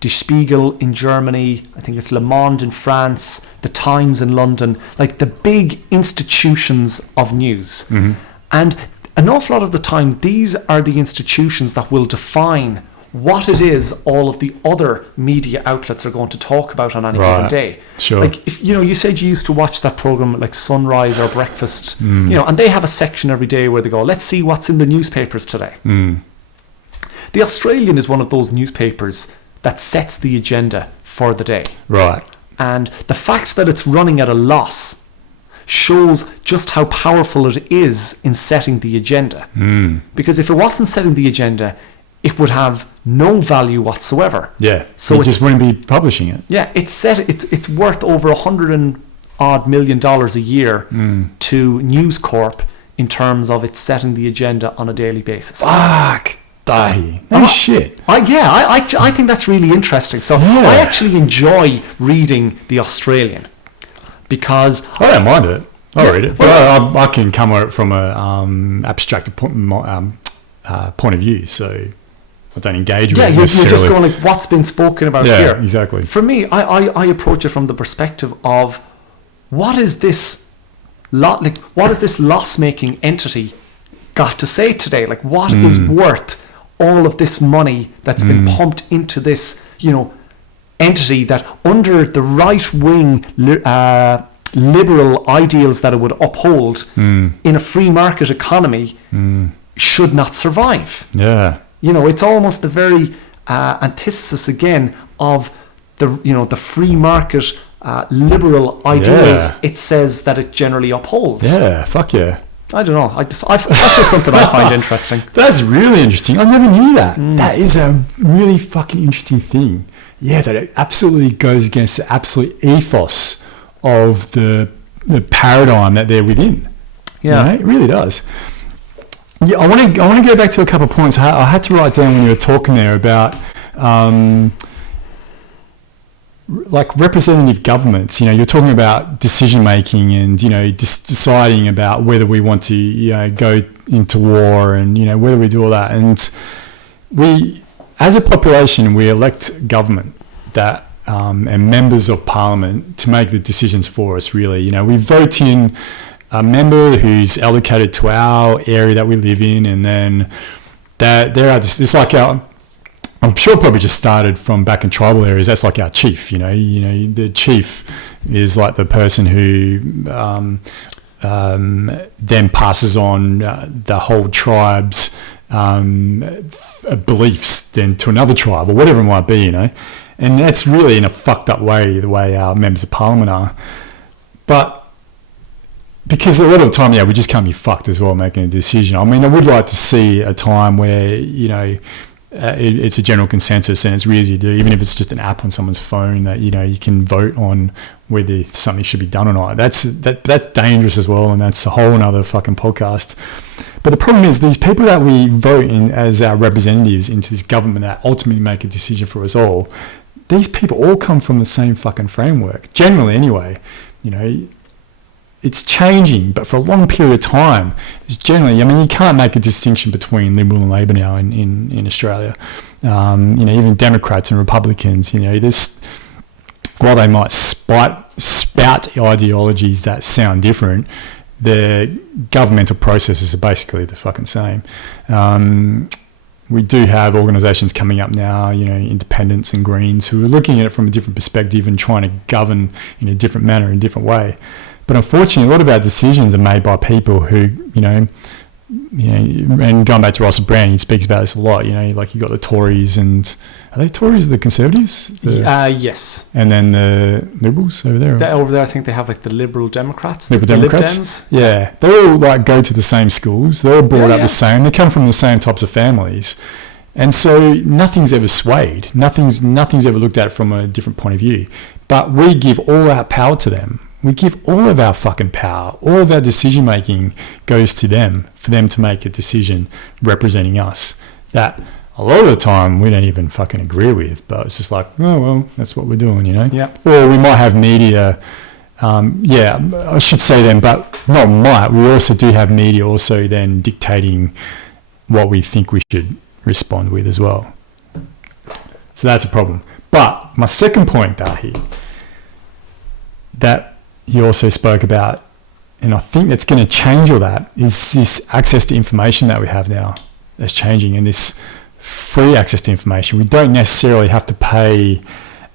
Der Spiegel in Germany. I think it's Le Monde in France. The Times in London. Like the big institutions of news. And an awful lot of the time, these are the institutions that will define what it is all of the other media outlets are going to talk about on any given day. Sure. Like if you said you used to watch that program like Sunrise or Breakfast, and they have a section every day where they go, let's see what's in the newspapers today. The Australian is one of those newspapers that sets the agenda for the day. Right. And the fact that it's running at a loss shows just how powerful it is in setting the agenda. Because if it wasn't setting the agenda, it would have no value whatsoever. Yeah. So it just wouldn't be publishing it. Yeah, it's worth over $100 million a year to News Corp in terms of it setting the agenda on a daily basis. Fuck. Daithi. No shit. I think that's really interesting. So I actually enjoy reading The Australian because I don't mind it. I'll read it, but I can come at it from a abstracted point of view. So I don't engage with it you're necessarily. just going like, what's been spoken about here? Yeah, exactly. For me, I approach it from the perspective of what is this loss-making entity got to say today? Like, what is worth all of this money that's been pumped into this, entity that under the right-wing liberal ideals that it would uphold in a free market economy should not survive. Yeah. It's almost the very antithesis again of the free market liberal ideals it says that it generally upholds. Yeah, fuck yeah. I don't know. That's just something I find interesting. That's really interesting. I never knew that. That is a really fucking interesting thing. Yeah, that it absolutely goes against the absolute ethos of the paradigm that they're within. Yeah, it really does. Yeah, I want to go back to a couple of points. I had to write down when you were talking there about like representative governments. You're talking about decision making and deciding about whether we want to go into war and whether we do all that. And we, as a population, we elect government that and members of parliament to make the decisions for us. Really, we vote in a member who's allocated to our area that we live in, and then it's like I'm sure probably just started from back in tribal areas. That's like our chief, the chief is like the person who then passes on the whole tribe's beliefs then to another tribe or whatever it might be, and that's really in a fucked up way, the way our members of parliament are. But because a lot of the time, we just can't be fucked as well making a decision. I mean, I would like to see a time where, it's a general consensus and it's really easy to do, even if it's just an app on someone's phone that, you can vote on whether something should be done or not. That's dangerous as well, and that's a whole nother fucking podcast. But the problem is these people that we vote in as our representatives into this government that ultimately make a decision for us all, these people all come from the same fucking framework, generally anyway. It's changing, but for a long period of time, it's generally, you can't make a distinction between Liberal and Labor now in Australia. Even Democrats and Republicans, while they might spout ideologies that sound different, the governmental processes are basically the fucking same. We do have organisations coming up now, independents and Greens, who are looking at it from a different perspective and trying to govern in a different manner, in a different way. But unfortunately, a lot of our decisions are made by people who, and going back to Russell Brand, he speaks about this a lot, like you got the Tories and, are they Tories or the Conservatives? Yes. And then the Liberals over there? Over there, I think they have like the Liberal Democrats. Liberal Democrats? Lib Dems. Yeah. They all like go to the same schools. They're all brought up the same. They come from the same types of families. And so nothing's ever swayed. Nothing's ever looked at from a different point of view. But we give all our power to them. We give all of our fucking power, all of our decision making goes to them for them to make a decision representing us that a lot of the time we don't even fucking agree with, but it's just like, oh, well, that's what we're doing, Yeah. Or we might have media, I should say then, but not might, we also do have media also then dictating what we think we should respond with as well. So that's a problem. But my second point, Daithi, that he also spoke about, and I think that's going to change all that, is this access to information that we have now that's changing, and this free access to information. We don't necessarily have to pay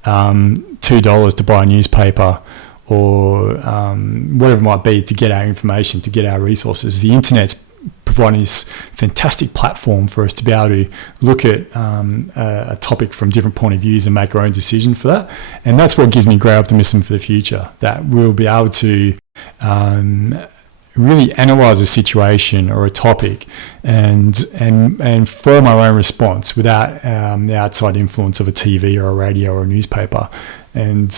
$2 to buy a newspaper or whatever it might be to get our information, to get our resources. The internet's providing this fantastic platform for us to be able to look at a topic from different point of views and make our own decision for that. And that's what gives me great optimism for the future, that we'll be able to really analyse a situation or a topic and form our own response without the outside influence of a TV or a radio or a newspaper. And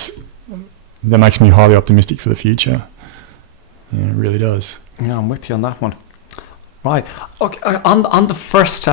that makes me highly optimistic for the future. Yeah, it really does. Yeah, I'm with you on that one. Right. Okay. On the first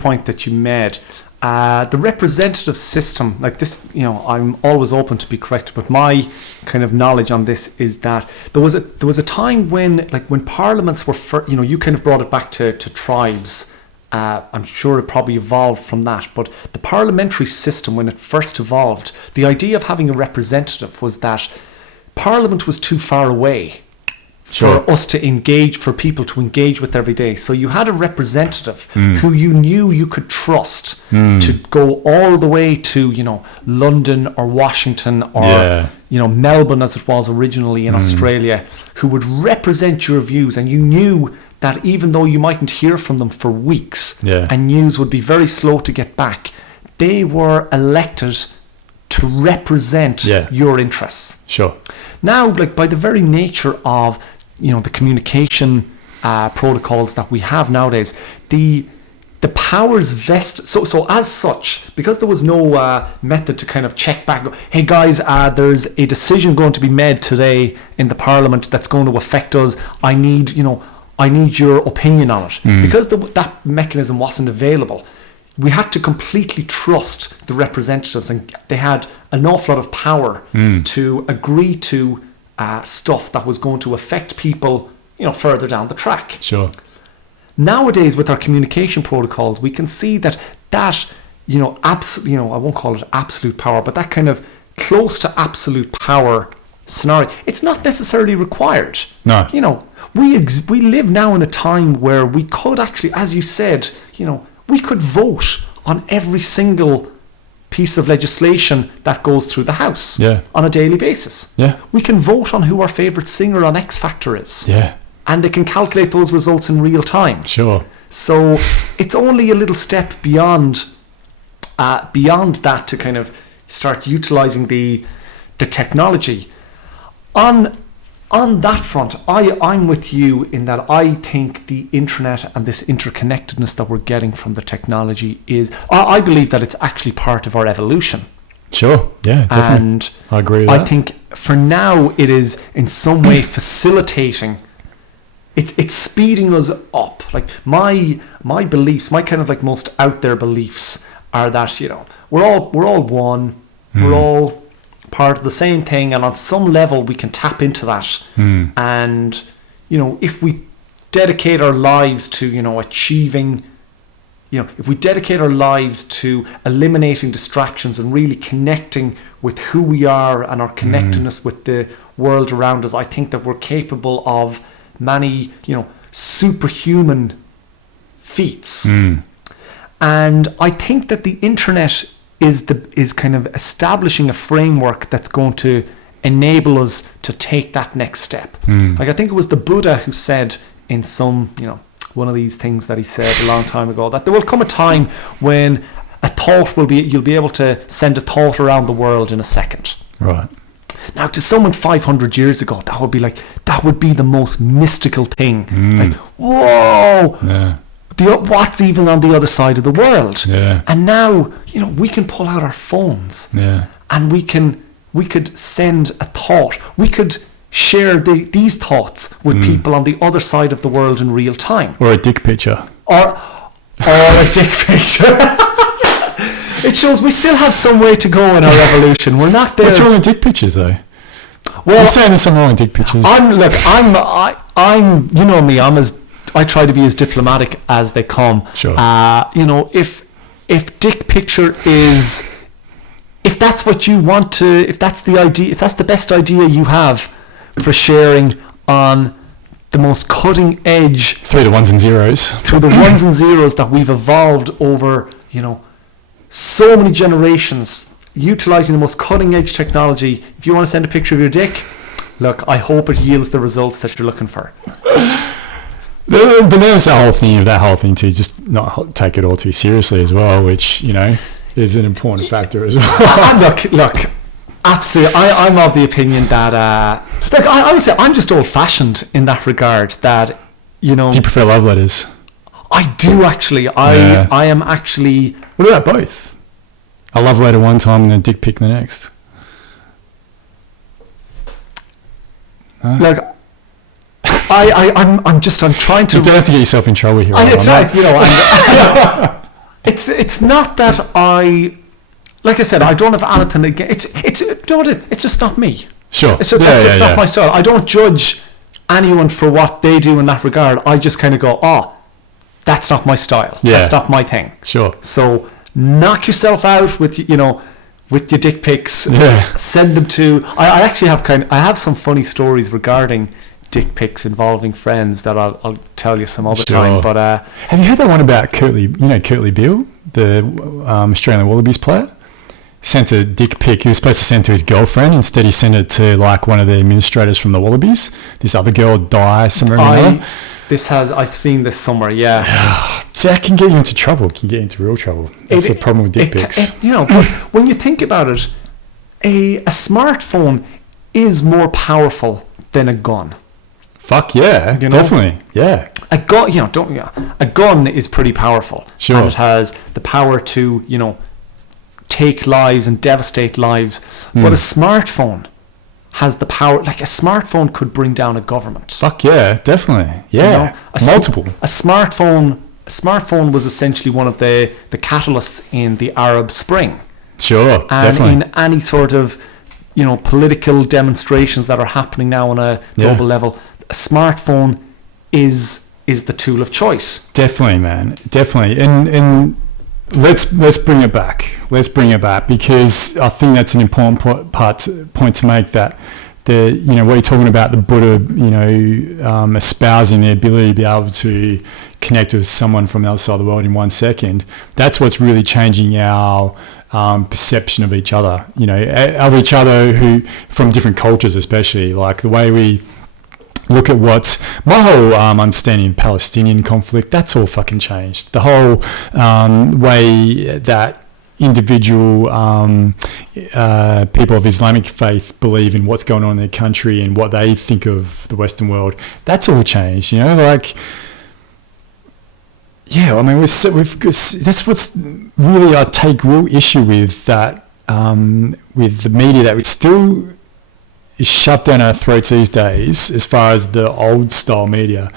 point that you made, the representative system, like this, I'm always open to be corrected, but my kind of knowledge on this is that there was a time when parliaments were, you kind of brought it back to tribes. I'm sure it probably evolved from that, but the parliamentary system, when it first evolved, the idea of having a representative was that Parliament was too far away. Sure. For us to engage, for people to engage with every day. So you had a representative who you knew you could trust to go all the way to, London or Washington or, Melbourne as it was originally in Australia, who would represent your views. And you knew that even though you mightn't hear from them for weeks and news would be very slow to get back, they were elected to represent your interests. Sure. Now, by the very nature of the communication protocols that we have nowadays, the powers vest. So as such, because there was no method to kind of check back. Hey guys, there's a decision going to be made today in the Parliament that's going to affect us. I need your opinion on it. Because that mechanism wasn't available, we had to completely trust the representatives, and they had an awful lot of power to agree to stuff that was going to affect people, further down the track. Sure. Nowadays, with our communication protocols, we can see that I won't call it absolute power, but that kind of close to absolute power scenario, it's not necessarily required. No. We live now in a time where we could actually, as you said, we could vote on every single piece of legislation that goes through the House on a daily basis. Yeah. We can vote on who our favourite singer on X Factor is. Yeah. And they can calculate those results in real time. Sure. So it's only a little step beyond that to kind of start utilising the technology. On that front, I'm with you in that I think the internet and this interconnectedness that we're getting from the technology I believe that it's actually part of our evolution. Sure, yeah, definitely. And I agree with that. I think for now it is in some way facilitating, it's speeding us up. Like my beliefs, my kind of most out there beliefs are that, we're all one, we're all part of the same thing, and on some level we can tap into that. And if we dedicate our lives to achieving, if we dedicate our lives to eliminating distractions and really connecting with who we are and our connectedness with the world around us, I think that we're capable of many superhuman feats. And I think that the internet is kind of establishing a framework that's going to enable us to take that next step. I think it was the Buddha who said in some, one of these things that he said a long time ago, that there will come a time when you'll be able to send a thought around the world in a second. Right. Now, to someone 500 years ago, that would be the most mystical thing. Like, whoa! Yeah. What's even on the other side of the world? Yeah. And now, we can pull out our phones. Yeah. And we could send a thought. We could share these thoughts with people on the other side of the world in real time. Or a dick picture. Or a dick picture. It shows we still have some way to go in our evolution. We're not there. What's wrong with dick pictures, though? Well, you're saying there's something wrong with dick pictures. I'm you know me, I try to be as diplomatic as they come. Sure. If dick picture is, if that's what you want to, if that's the idea, if that's the best idea you have for sharing on the most cutting edge, through the ones and zeros that we've evolved over, so many generations, utilizing the most cutting edge technology. If you want to send a picture of your dick, look, I hope it yields the results that you're looking for. But there's that whole thing to just not take it all too seriously as well, which is an important factor as well. Look, absolutely. I'm of the opinion that I would say I'm just old-fashioned in that regard. That Do you prefer love letters? I do actually. I am actually. What about both? A love letter one time and a dick pic the next. I'm trying to. You don't have to get yourself in trouble here. It's not, it's not that like I said, I don't have anything against. It's just not me. Sure. It's just not my style. I don't judge anyone for what they do in that regard. I just kind of go, that's not my style. Yeah. That's not my thing. Sure. So knock yourself out with with your dick pics. Yeah. Send them to. I actually have I have some funny stories regarding dick pics involving friends that I'll tell you some other time. But have you heard that one about Kurtley Beale, the Australian Wallabies player? Sent a dick pic he was supposed to send to his girlfriend. Instead he sent it to like one of the administrators from the Wallabies. This other girl died somewhere. I've seen this somewhere. Yeah. So that can get you into trouble. It can get into real trouble. That's the problem with dick pics. But when you think about it, a smartphone is more powerful than a gun. Fuck yeah, definitely. Yeah. A gun is pretty powerful. Sure. And it has the power to, take lives and devastate lives. But a smartphone has the power, like a smartphone could bring down a government. Fuck yeah, definitely. Yeah. Multiple. A smartphone was essentially one of the catalysts in the Arab Spring. Sure, and definitely. In any sort of, political demonstrations that are happening now on a global level, a smartphone is the tool of choice. Definitely, man. Definitely. And let's bring it back. Let's bring it back because I think that's an important point to make, that what you're talking about, the Buddha, espousing the ability to be able to connect with someone from the other side of the world in 1 second. That's what's really changing our perception of each other, who from different cultures, especially like the way we look at what's my whole understanding of the Palestinian conflict. That's all fucking changed. The whole way that individual people of Islamic faith believe in what's going on in their country and what they think of the Western world. That's all changed. That's what's really I take real issue with, that with the media that we still is shoved down our throats these days, as far as the old style media,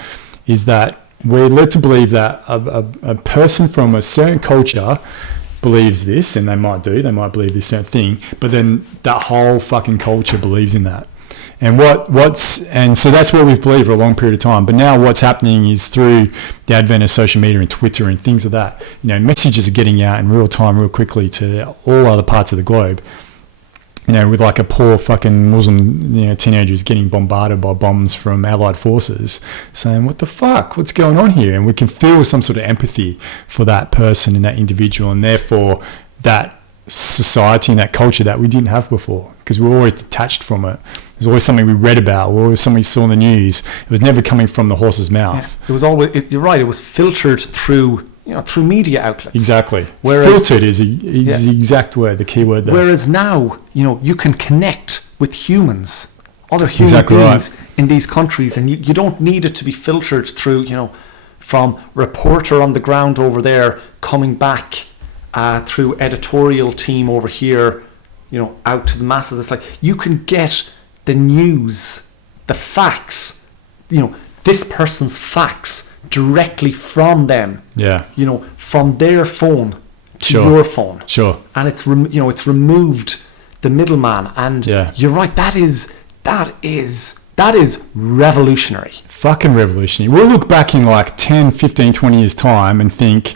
is that we're led to believe that a person from a certain culture believes this, and they might believe this certain thing, but then that whole fucking culture believes in that. And so that's what we've believed for a long period of time. But now what's happening is, through the advent of social media and Twitter and things like that, messages are getting out in real time, real quickly to all other parts of the globe. With like a poor fucking Muslim teenager who's getting bombarded by bombs from Allied forces, saying, what the fuck, what's going on here? And we can feel some sort of empathy for that person and that individual, and therefore that society and that culture that we didn't have before, because we were always detached from it. There's always something we read about, or always something we saw in the news. It was never coming from the horse's mouth. Yeah, it was always, you're right, it was filtered through through media outlets. Exactly. Filtered is the exact word, the key word there. Whereas now, you can connect with humans, other human beings in these countries, and you don't need it to be filtered through, from reporter on the ground over there coming back through editorial team over here, out to the masses. It's like you can get the news, the facts, this person's facts directly from them. Yeah. From their phone to your phone. Sure. And it's it's removed the middleman. And you're right. That is revolutionary. Fucking revolutionary. We'll look back in like 10, 15, 20 years time and think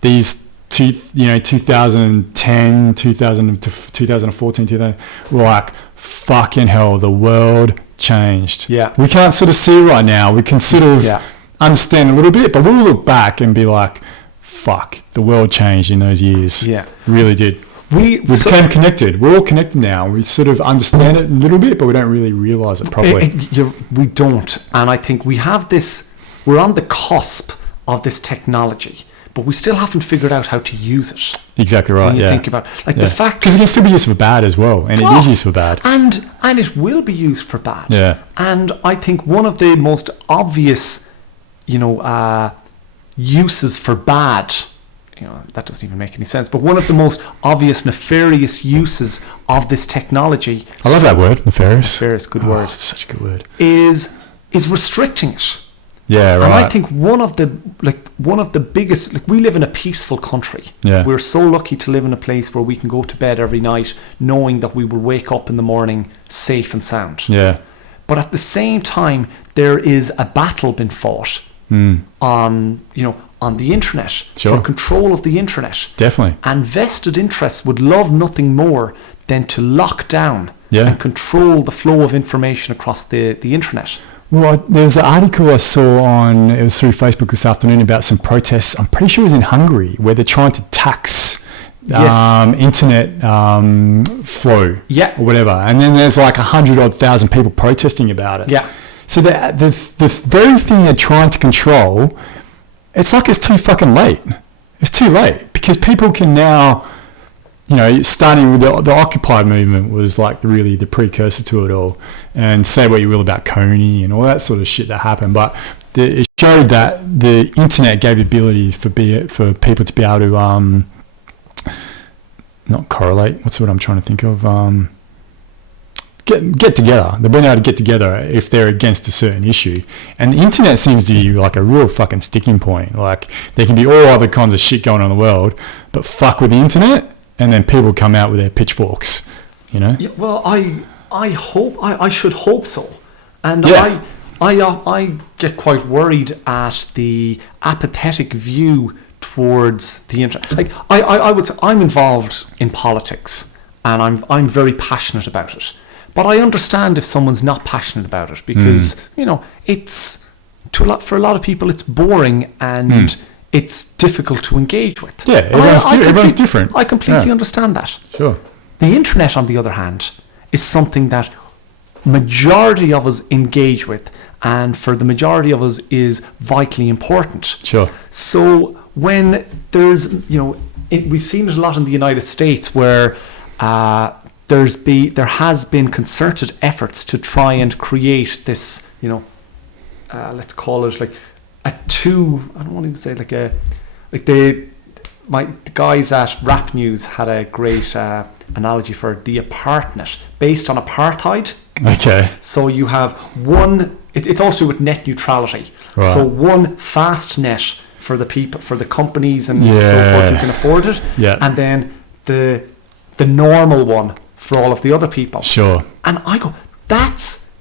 these 2010, 2000 to 2014, we're like, fucking hell, the world changed. Yeah. We can't sort of see right now. We can sort of understand a little bit, but we'll look back and be like, fuck, the world changed in those years. Yeah. Really did. We became connected. We're all connected now. We sort of understand it a little bit, but we don't really realize it properly. We don't. And I think we have this, we're on the cusp of this technology, but we still haven't figured out how to use it. Exactly right. When you think about the fact, because it can still be used for bad as well, and it is used for bad, and it will be used for bad. Yeah. And I think one of the most obvious, uses for bad, that doesn't even make any sense, but one of the most obvious nefarious uses of this technology, I love that word, nefarious. Good word. It's such a good word. Is is restricting it. Yeah, right. And I think one of the biggest, like, we live in a peaceful country. Yeah. We're so lucky to live in a place where we can go to bed every night knowing that we will wake up in the morning safe and sound. Yeah. But at the same time, there is a battle being fought on the internet, Sure. for control of the internet. Definitely. And vested interests would love nothing more than to lock down Yeah. and control the flow of information across the internet. Well, there was an article I saw it was through Facebook this afternoon about some protests. I'm pretty sure it was in Hungary, where they're trying to tax internet flow, or whatever. And then there's like 100,000 people protesting about it. Yeah. So the very thing they're trying to control, it's like it's too fucking late. It's too late, because people can now, starting with the Occupy movement was like really the precursor to it all, and say what you will about Coney and all that sort of shit that happened, but it showed that the internet gave the ability for people to be able to not correlate. What's what I'm trying to think of? Get together. They've been able to get together if they're against a certain issue, and the internet seems to be like a real fucking sticking point. Like, there can be all other kinds of shit going on in the world, but fuck with the internet, and then people come out with their pitchforks. Yeah, well, I hope I should hope so, and I get quite worried at the apathetic view towards the internet. Like, I would say I'm involved in politics, and I'm very passionate about it. But I understand if someone's not passionate about it, because it's for a lot of people it's boring and it's difficult to engage with. Yeah, everyone's different. I completely understand that. Sure. The internet, on the other hand, is something that majority of us engage with, and for the majority of us is vitally important. Sure. So when there's, we've seen it a lot in the United States, where there has been concerted efforts to try and create this, let's call it like I don't want to say the guys at Rap News had a great analogy for the apartnet based on apartheid. Okay. So you have one, it's also with net neutrality. Right. So one fast net for the people, for the companies and so forth who can afford it. Yeah. And then the normal one for all of the other people. Sure. And I go, that's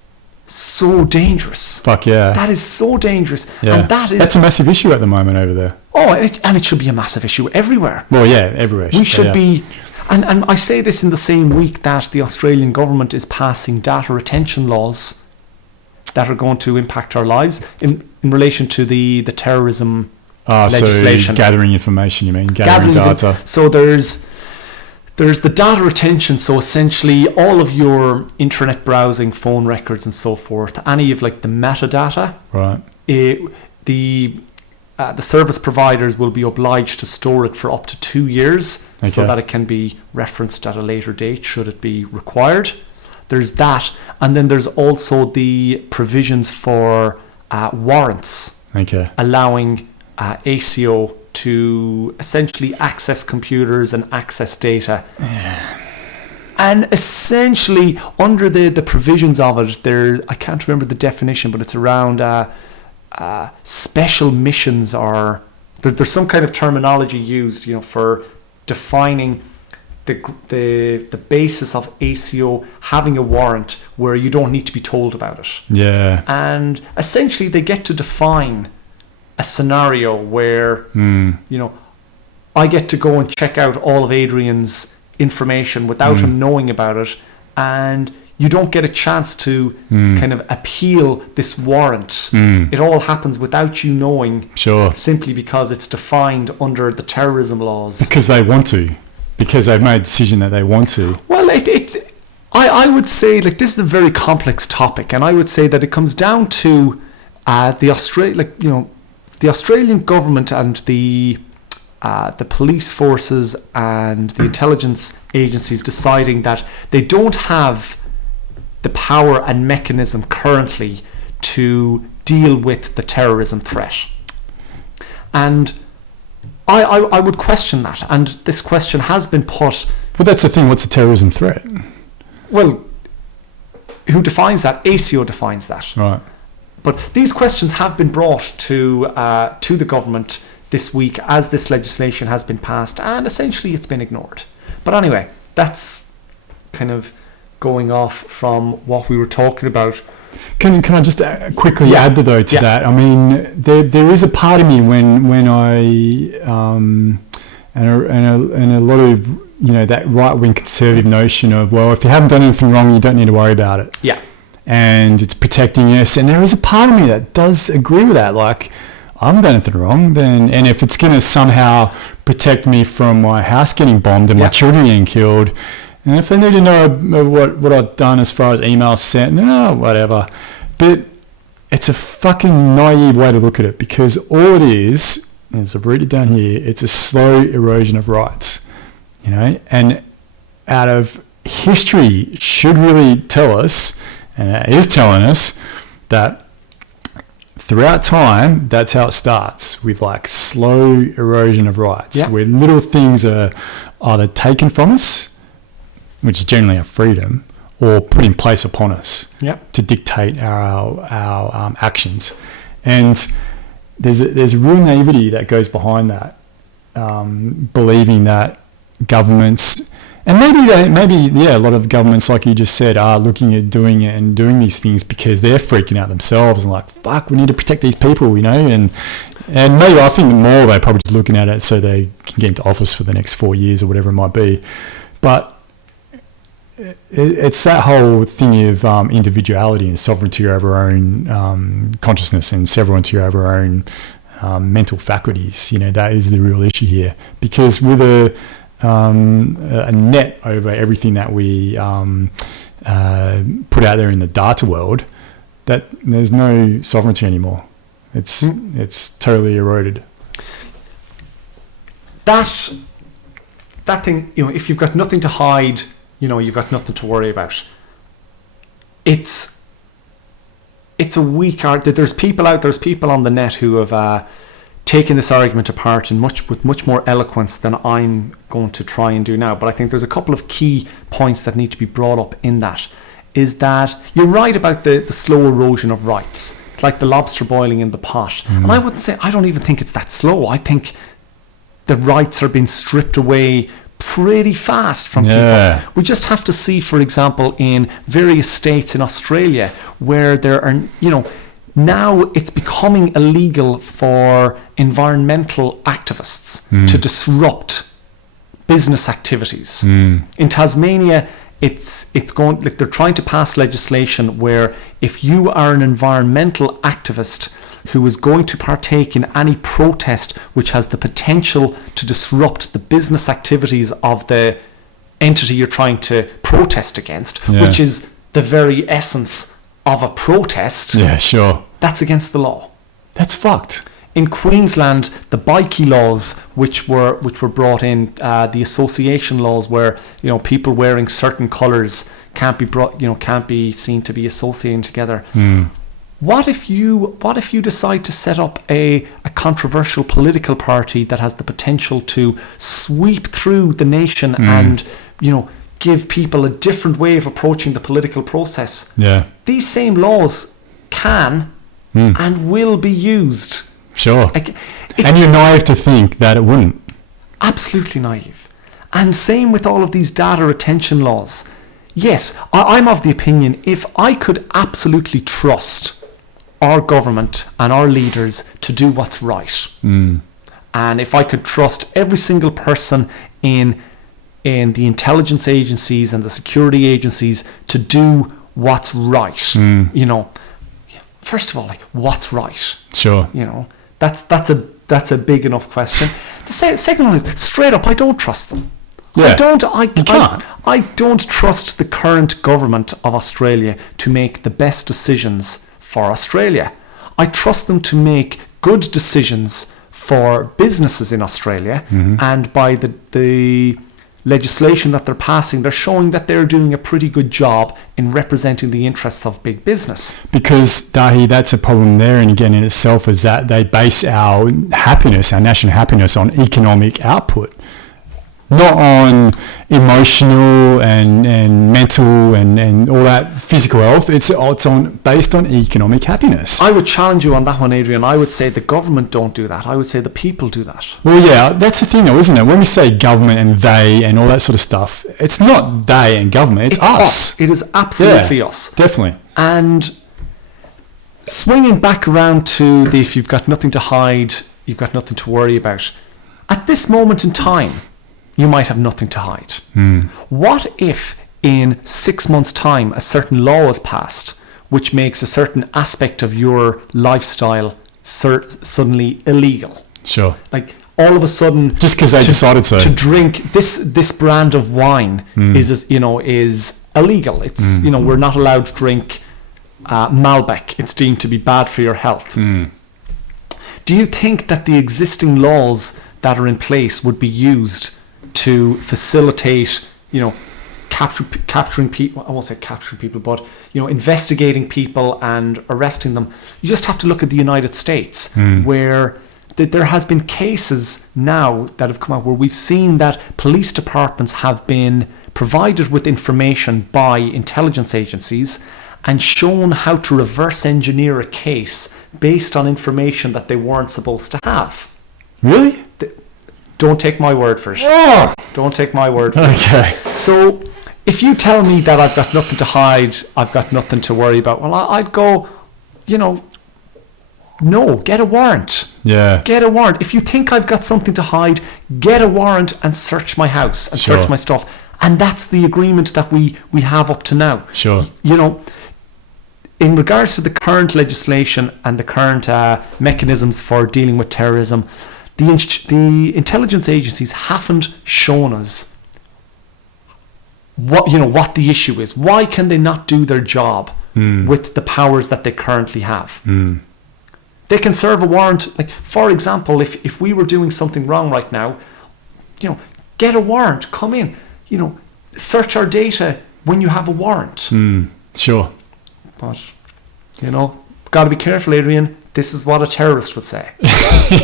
so dangerous. Fuck yeah. That is so dangerous. Yeah. And that's a massive issue at the moment over there. Oh, and it should be a massive issue everywhere. Well, yeah, everywhere. We should be, and I say this in the same week that the Australian government is passing data retention laws that are going to impact our lives in relation to the terrorism legislation. So gathering information, you mean? Gathering data. So there's the data retention. So essentially all of your internet browsing, phone records and so forth, any of like the metadata, right? The service providers will be obliged to store it for up to 2 years, so that it can be referenced at a later date should it be required. There's that, and then there's also the provisions for warrants, allowing ACO to essentially access computers and access data. And essentially, under the provisions of it, I can't remember the definition, but it's around special missions, or there's some kind of terminology used, for defining the basis of ACO having a warrant where you don't need to be told about it. Yeah. And essentially, they get to define a scenario where I get to go and check out all of Adrian's information without him knowing about it, and you don't get a chance to kind of appeal this warrant. It all happens without you knowing. Sure. Simply because it's defined under the terrorism laws. Because they want to. Because they've made a decision that they want to. Well, I would say, like, this is a very complex topic, and I would say that it comes down to the Australian government and the police forces and the intelligence agencies deciding that they don't have the power and mechanism currently to deal with the terrorism threat. And I would question that, and this question has been put. But that's the thing, what's a terrorism threat? Well, who defines that? ACO defines that. Right. But these questions have been brought to the government this week as this legislation has been passed, and essentially it's been ignored. But anyway, that's kind of going off from what we were talking about. Can I just quickly add to that? I mean, there is a part of me when I and a lot of, you know, that right-wing conservative notion of, well, if you haven't done anything wrong, you don't need to worry about it. Yeah. And it's protecting us. And there is a part of me that does agree with that. Like, I haven't done anything wrong, and if it's going to somehow protect me from my house getting bombed and my children getting killed, and if they need to know what I've done as far as emails sent, whatever. But it's a fucking naive way to look at it, because all it is, as I've written it down here, it's a slow erosion of rights, you know, and out of history should really tell us, and it is telling us, that throughout time, that's how it starts, with like slow erosion of rights, where little things are either taken from us, which is generally our freedom, or put in place upon us to dictate our actions. And there's a real naivety that goes behind that, believing that governments, and maybe a lot of governments, like you just said, are looking at doing it and doing these things because they're freaking out themselves and like, fuck, we need to protect these people, you know, and maybe I think more they're probably just looking at it so they can get into office for the next 4 years or whatever it might be. But it's that whole thing of individuality and sovereignty over our own consciousness and sovereignty over our own mental faculties. You know, that is the real issue here, because with a net over everything that we put out there in the data world, that there's no sovereignty anymore. It's totally eroded. That thing, you know, if you've got nothing to hide, you know, you've got nothing to worry about. It's a weak argument. There's people on the net who have taken this argument apart and with much more eloquence than I'm going to try and do now. But I think there's a couple of key points that need to be brought up in that. Is that you're right about the slow erosion of rights. It's like the lobster boiling in the pot. And I don't even think it's that slow. I think the rights are being stripped away pretty fast from people. We just have to see, for example, in various states in Australia where there are, you know, now it's becoming illegal for environmental activists to disrupt business activities. In Tasmania, it's going, like, they're trying to pass legislation where if you are an environmental activist who is going to partake in any protest which has the potential to disrupt the business activities of the entity you're trying to protest against, which is the very essence of a protest. Yeah, sure. That's against the law. That's fucked. In Queensland, the bikie laws, which were brought in, the association laws, where, you know, people wearing certain colours can't be seen to be associating together. What if you decide to set up a controversial political party that has the potential to sweep through the nation and, you know, give people a different way of approaching the political process? Yeah. These same laws can and will be used. Sure. And you're naive to think that it wouldn't. Absolutely naive. And same with all of these data retention laws. Yes, I'm of the opinion, if I could absolutely trust our government and our leaders to do what's right, and if I could trust every single person in the intelligence agencies and the security agencies to do what's right, you know, first of all, like, what's right? Sure. You know, that's a big enough question. The second one is, straight up, I don't trust them. Yeah. I don't trust the current government of Australia to make the best decisions for Australia. I trust them to make good decisions for businesses in Australia, and by the legislation that they're passing, they're showing that they're doing a pretty good job in representing the interests of big business. Because, Daithi, that's a problem there, and again in itself, is that they base our happiness, our national happiness, on economic output. not on emotional and mental and all that physical health. It's based on economic happiness. I would challenge you on that one, Adrian. I would say the government don't do that. I would say the people do that. Well, yeah, that's the thing though, isn't it? When we say government and they and all that sort of stuff, it's not they and government, it's us. It is absolutely us. Definitely. And swinging back around to the if you've got nothing to hide, you've got nothing to worry about. At this moment in time, you might have nothing to hide. What if in 6 months' time a certain law is passed which makes a certain aspect of your lifestyle suddenly illegal? Sure. Like all of a sudden, just because they decided so, to drink this brand of wine is illegal. It's we're not allowed to drink Malbec. It's deemed to be bad for your health. Do you think that the existing laws that are in place would be used to facilitate, capturing people? I won't say capturing people, but investigating people and arresting them. You just have to look at the United States, where there has been cases now that have come out where we've seen that police departments have been provided with information by intelligence agencies and shown how to reverse engineer a case based on information that they weren't supposed to have. Really? Don't take my word for it. Oh. Don't take my word for it. Okay. So if you tell me that I've got nothing to hide, I've got nothing to worry about, well, I'd go, no, get a warrant. Yeah. Get a warrant. If you think I've got something to hide, get a warrant and search my house and search my stuff. And that's the agreement that we have up to now. Sure. In regards to the current legislation and the current mechanisms for dealing with terrorism, the intelligence agencies haven't shown us what the issue is. Why can they not do their job with the powers that they currently have? They can serve a warrant. Like, for example, if we were doing something wrong right now, get a warrant, come in, search our data when you have a warrant. Sure. But, got to be careful, Adrian. This is what a terrorist would say.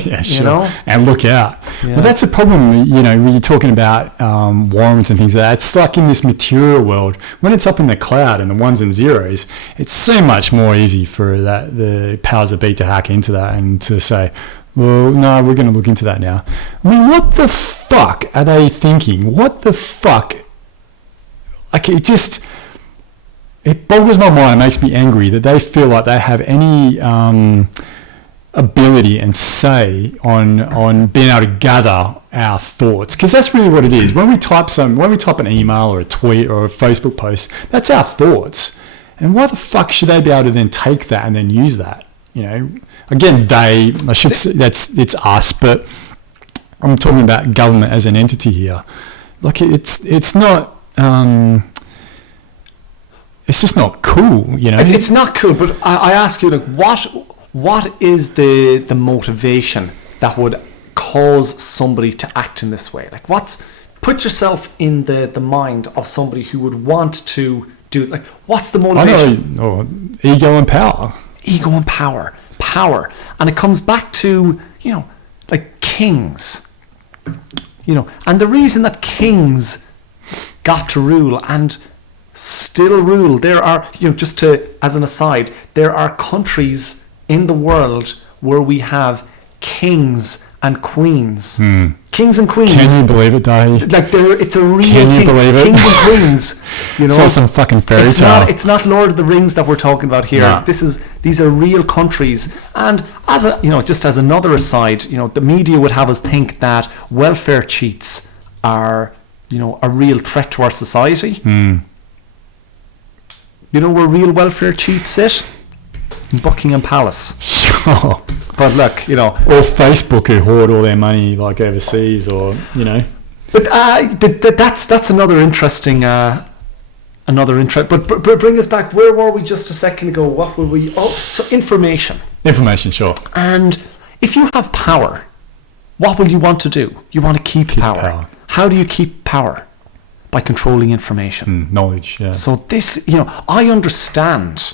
Yeah, sure. And look out. Yeah. Well, that's the problem, when you're talking about warrants and things like that. It's like in this material world. When it's up in the cloud and the ones and zeros, it's so much more easy for the powers that be to hack into that and to say, well, no, we're going to look into that now. I mean, what the fuck are they thinking? What the fuck? Like, it boggles my mind. It makes me angry that they feel like they have any ability and say on being able to gather our thoughts, because that's really what it is. When we type an email or a tweet or a Facebook post, that's our thoughts. And why the fuck should they be able to then take that and then use that? Again, I should say it's us, but I'm talking about government as an entity here. Like, it's not. It's just not cool, It's not cool, but I ask you, what is the motivation that would cause somebody to act in this way? Like, put yourself in the mind of somebody who would want to do, like, what's the motivation? I know, ego and power. Ego and power. And it comes back to, like kings, and the reason that kings got to rule and still rule. There are, as an aside, there are countries in the world where we have kings and queens. Kings and queens. Can you believe it, Daithi? Like, it's a real Can you believe it? Kings and queens. It's not some fucking fairy tale. It's not Lord of the Rings that we're talking about here. No. These are real countries. And as just as another aside, the media would have us think that welfare cheats are, a real threat to our society. Where real welfare cheats sit? In Buckingham Palace. Sure. But look, or Facebook, who hoard all their money like overseas, or But that's another interesting But bring us back. Where were we just a second ago? What were we? Oh, so information. Information, sure. And if you have power, what will you want to do? You want to keep power. How do you keep power? By controlling information. Knowledge, yeah. So this, I understand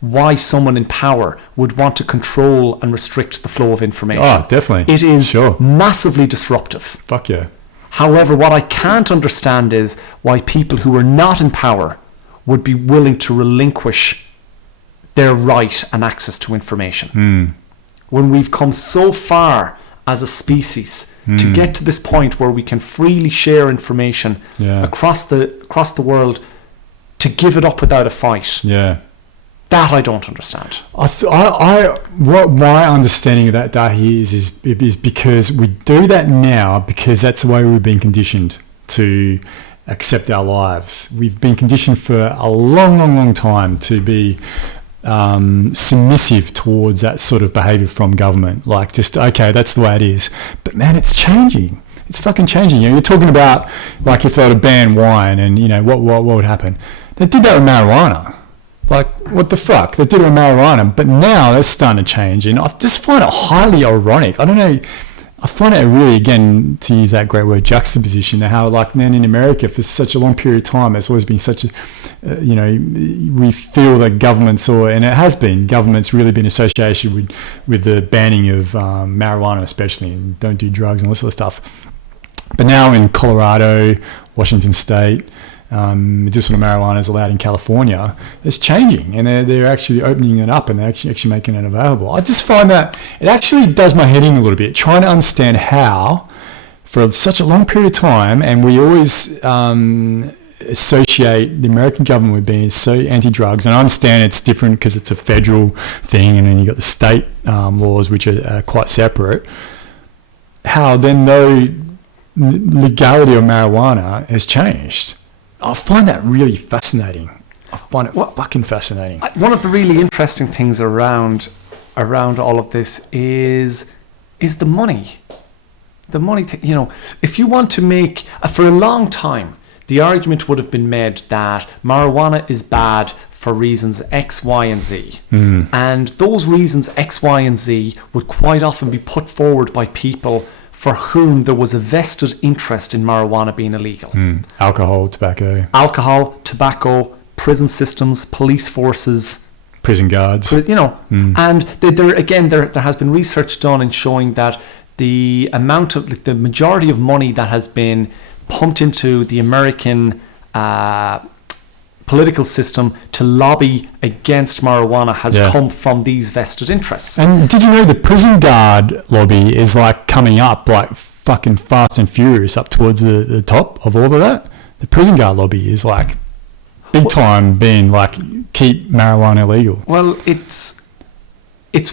why someone in power would want to control and restrict the flow of information. Oh, definitely. It is massively disruptive. Fuck yeah. However, what I can't understand is why people who are not in power would be willing to relinquish their right and access to information. When we've come so far as a species to get to this point where we can freely share information across the world, to give it up without a fight. That I don't understand. What my understanding of that, Daithi, is because we do that now because that's the way we've been conditioned to accept our lives. We've been conditioned for a long time to be submissive towards that sort of behaviour from government. Like, just, okay, that's the way it is. But man, it's changing. It's fucking changing. You're talking about, like, if they were to ban wine and, what would happen? They did that with marijuana. Like, what the fuck? They did it with marijuana, but now that's starting to change, and I just find it highly ironic. I don't know. I find it really, again, to use that great word, juxtaposition, how, like, then in America for such a long period of time, it's always been such a, we feel that governments, and it has been, governments really been associated with the banning of marijuana, especially, and don't do drugs and all this sort of stuff. But now in Colorado, Washington State, medicinal marijuana is allowed in California. It's changing, and they're actually opening it up, and they're actually making it available. I just find that it actually does my head in a little bit, trying to understand how, for such a long period of time, and we always associate the American government with being so anti-drugs, and I understand it's different because it's a federal thing, and then you've got the state laws, which are quite separate. How then, though, legality of marijuana has changed. I find that really fascinating. I find it fucking fascinating. One of the really interesting things around all of this is the money. The money thing. If you want to make, for a long time, the argument would have been made that marijuana is bad for reasons X, Y, and Z. And those reasons X, Y, and Z would quite often be put forward by people for whom there was a vested interest in marijuana being illegal. Alcohol, tobacco, prison systems, police forces, prison guards. And there has been research done in showing that the amount of, the majority of money that has been pumped into the American political system to lobby against marijuana has come from these vested interests. And did you know the prison guard lobby is like coming up like fucking fast and furious up towards the top of all of that? The prison guard lobby is like big time being like, keep marijuana illegal. Well, it's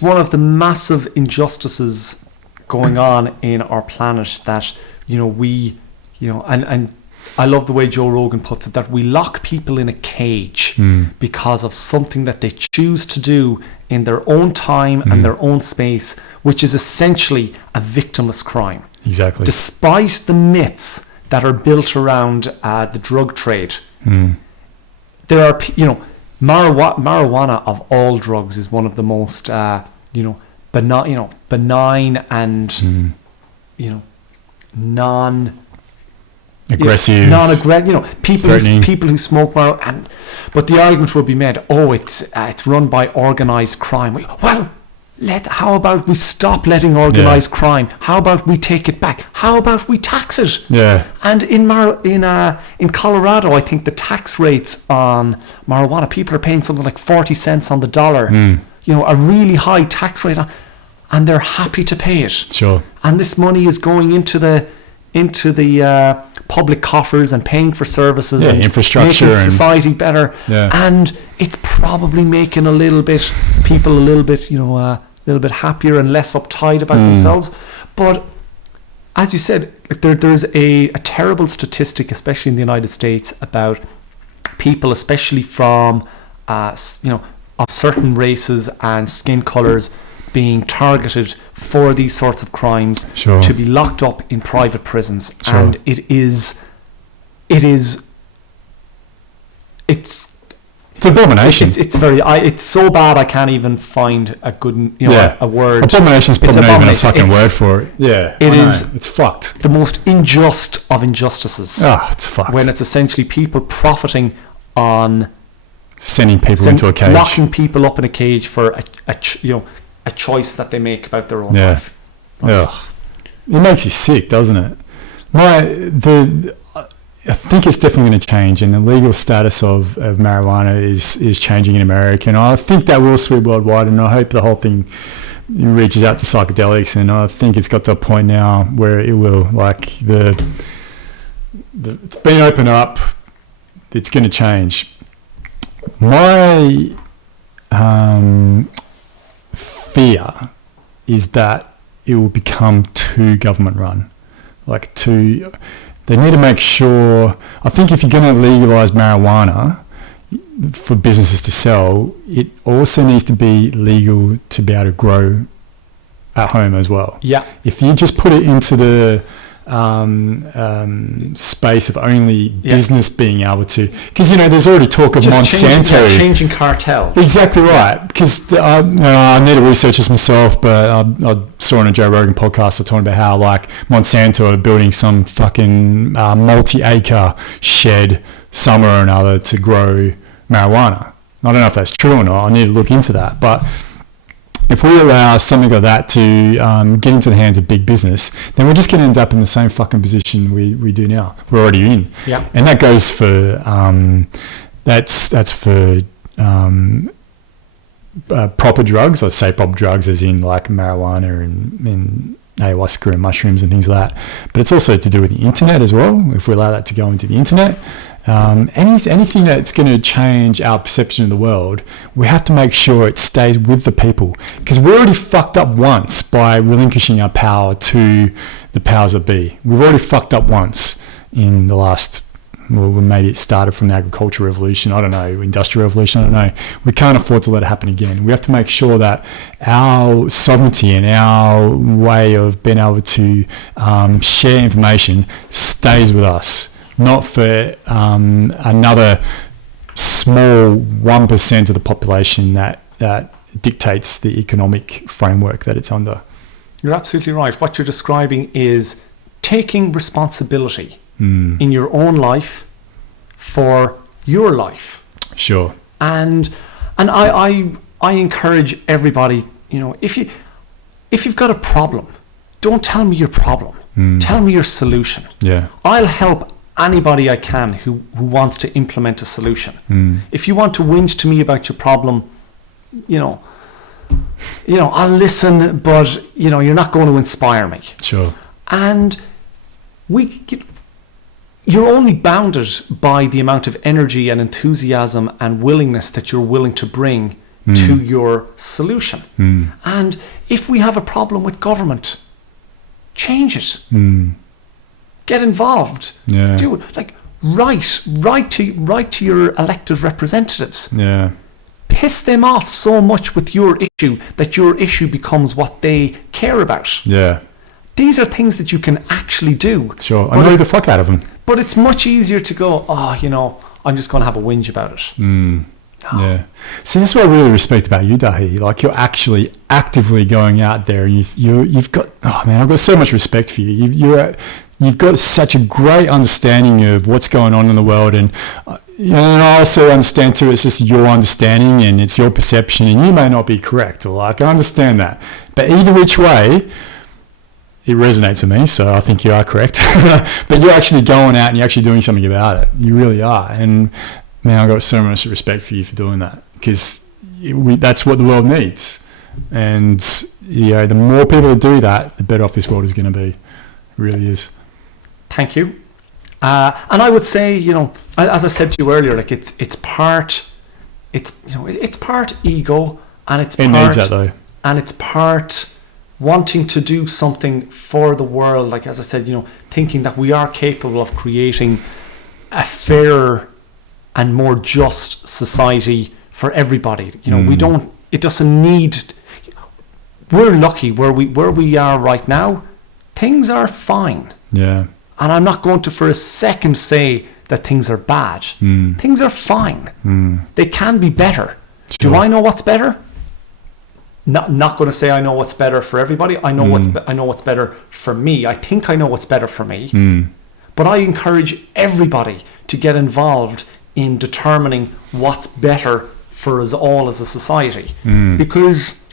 one of the massive injustices going on in our planet that, and I love the way Joe Rogan puts it, that we lock people in a cage because of something that they choose to do in their own time and their own space, which is essentially a victimless crime. Exactly. Despite the myths that are built around the drug trade, there are, marijuana of all drugs is one of the most, benign and, aggressive, people who smoke marijuana, but the argument will be made, it's run by organised crime. Well, how about we stop letting organised crime? How about we take it back? How about we tax it? And in Colorado, I think the tax rates on marijuana, people are paying something like 40 cents on the dollar. A really high tax rate, and they're happy to pay it. Sure. And this money is going into the public coffers and paying for services and infrastructure, making society better. And it's probably making people a little bit happier and less uptight about themselves. But as you said, there's a terrible statistic, especially in the United States, about people, especially from of certain races and skin colors, being targeted for these sorts of crimes, to be locked up in private prisons. And it's abomination. It's so bad I can't even find a good a word. Abomination's probably not even a fucking word for it. It's fucked. The most unjust of injustices. It's fucked. When it's essentially people profiting on sending people into a cage, locking people up in a cage for a choice that they make about their own life. It makes you sick, doesn't it? I think it's definitely going to change, and the legal status of marijuana is changing in America, and I think that will sweep worldwide, and I hope the whole thing reaches out to psychedelics, and I think it's got to a point now where it will, like it's been opened up, it's going to change. My fear is that it will become too government run, they need to make sure. I think if you're going to legalize marijuana for businesses to sell, it also needs to be legal to be able to grow at home as well. Yeah. If you just put it into the space of only business being able to, because there's already talk of just Monsanto changing cartels. Exactly right. Because I need to research this myself, but I saw on a Joe Rogan podcast talking about how like Monsanto are building some fucking multi-acre shed somewhere or another to grow marijuana. I don't know if that's true or not. I need to look into that, but if we allow something like that to get into the hands of big business, then we're just going to end up in the same fucking position we do now. We're already in. Yeah. And that goes for that's for proper drugs. I say proper drugs as in like marijuana and ayahuasca and mushrooms and things like that. But it's also to do with the internet as well. If we allow that to go into the internet, anything that's going to change our perception of the world, we have to make sure it stays with the people, because we're already fucked up once by relinquishing our power to the powers that be. We've already fucked up once in the last, well, maybe it started from the agricultural revolution, I don't know, industrial revolution, I don't know. We can't afford to let it happen again. We have to make sure that our sovereignty and our way of being able to share information stays with us, not for another small 1% of the population that dictates the economic framework that it's under. You're absolutely right. What you're describing is taking responsibility in your own life for your life. Sure. And I encourage everybody, if you've got a problem, don't tell me your problem. Tell me your solution. Yeah. I'll help anybody I can who wants to implement a solution. If you want to whinge to me about your problem, I'll listen, but you're not going to inspire me. Sure. And you're only bounded by the amount of energy and enthusiasm and willingness that you're willing to bring to your solution. And if we have a problem with government, change it. Get involved. Yeah. Do it. Like write to your elected representatives. Yeah. Piss them off so much with your issue that your issue becomes what they care about. Yeah. These are things that you can actually do. Sure. Annoy the fuck out of them. But it's much easier to go, I'm just going to have a whinge about it. Yeah. See, that's what I really respect about you, Daithi. Like, you're actually actively going out there, and you've got, I've got so much respect for you. You've got such a great understanding of what's going on in the world, and and I also understand too, it's just your understanding and it's your perception, and you may not be correct, or I understand that, but either which way, it resonates with me, so I think you are correct. But you're actually going out and you're actually doing something about it. You really are, and man, I've got so much respect for you for doing that, because that's what the world needs, and the more people that do that, the better off this world is going to be. It really is. Thank you. And I would say, as I said to you earlier, like it's part ego, and it needs that though, and it's part wanting to do something for the world. Like, as I said, thinking that we are capable of creating a fairer and more just society for everybody. It doesn't need. We're lucky where we are right now. Things are fine. Yeah. And I'm not going to for a second say that things are bad. Things are fine. They can be better. Sure. Do I know what's better? Not going to say I know what's better for everybody. I know what's better for me. I think I know what's better for me. But I encourage everybody to get involved in determining what's better for us all as a society. Because,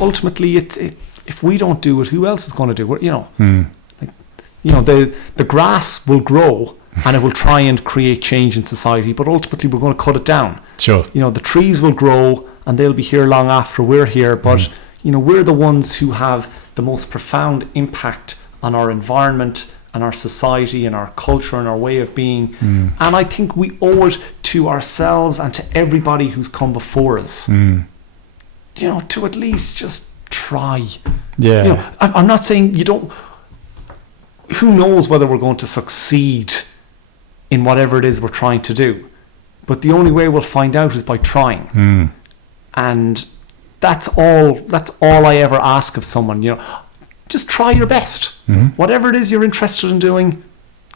ultimately, if we don't do it, who else is going to do it? Like, the grass will grow and it will try and create change in society, but ultimately we're going to cut it down. Sure. The trees will grow and they'll be here long after we're here, but we're the ones who have the most profound impact on our environment and our society and our culture and our way of being. And I think we owe it to ourselves and to everybody who's come before us, to at least just try. Yeah. I'm not saying you don't. Who knows whether we're going to succeed in whatever it is we're trying to do? But the only way we'll find out is by trying. And that's all I ever ask of someone. Just try your best. Whatever it is you're interested in doing,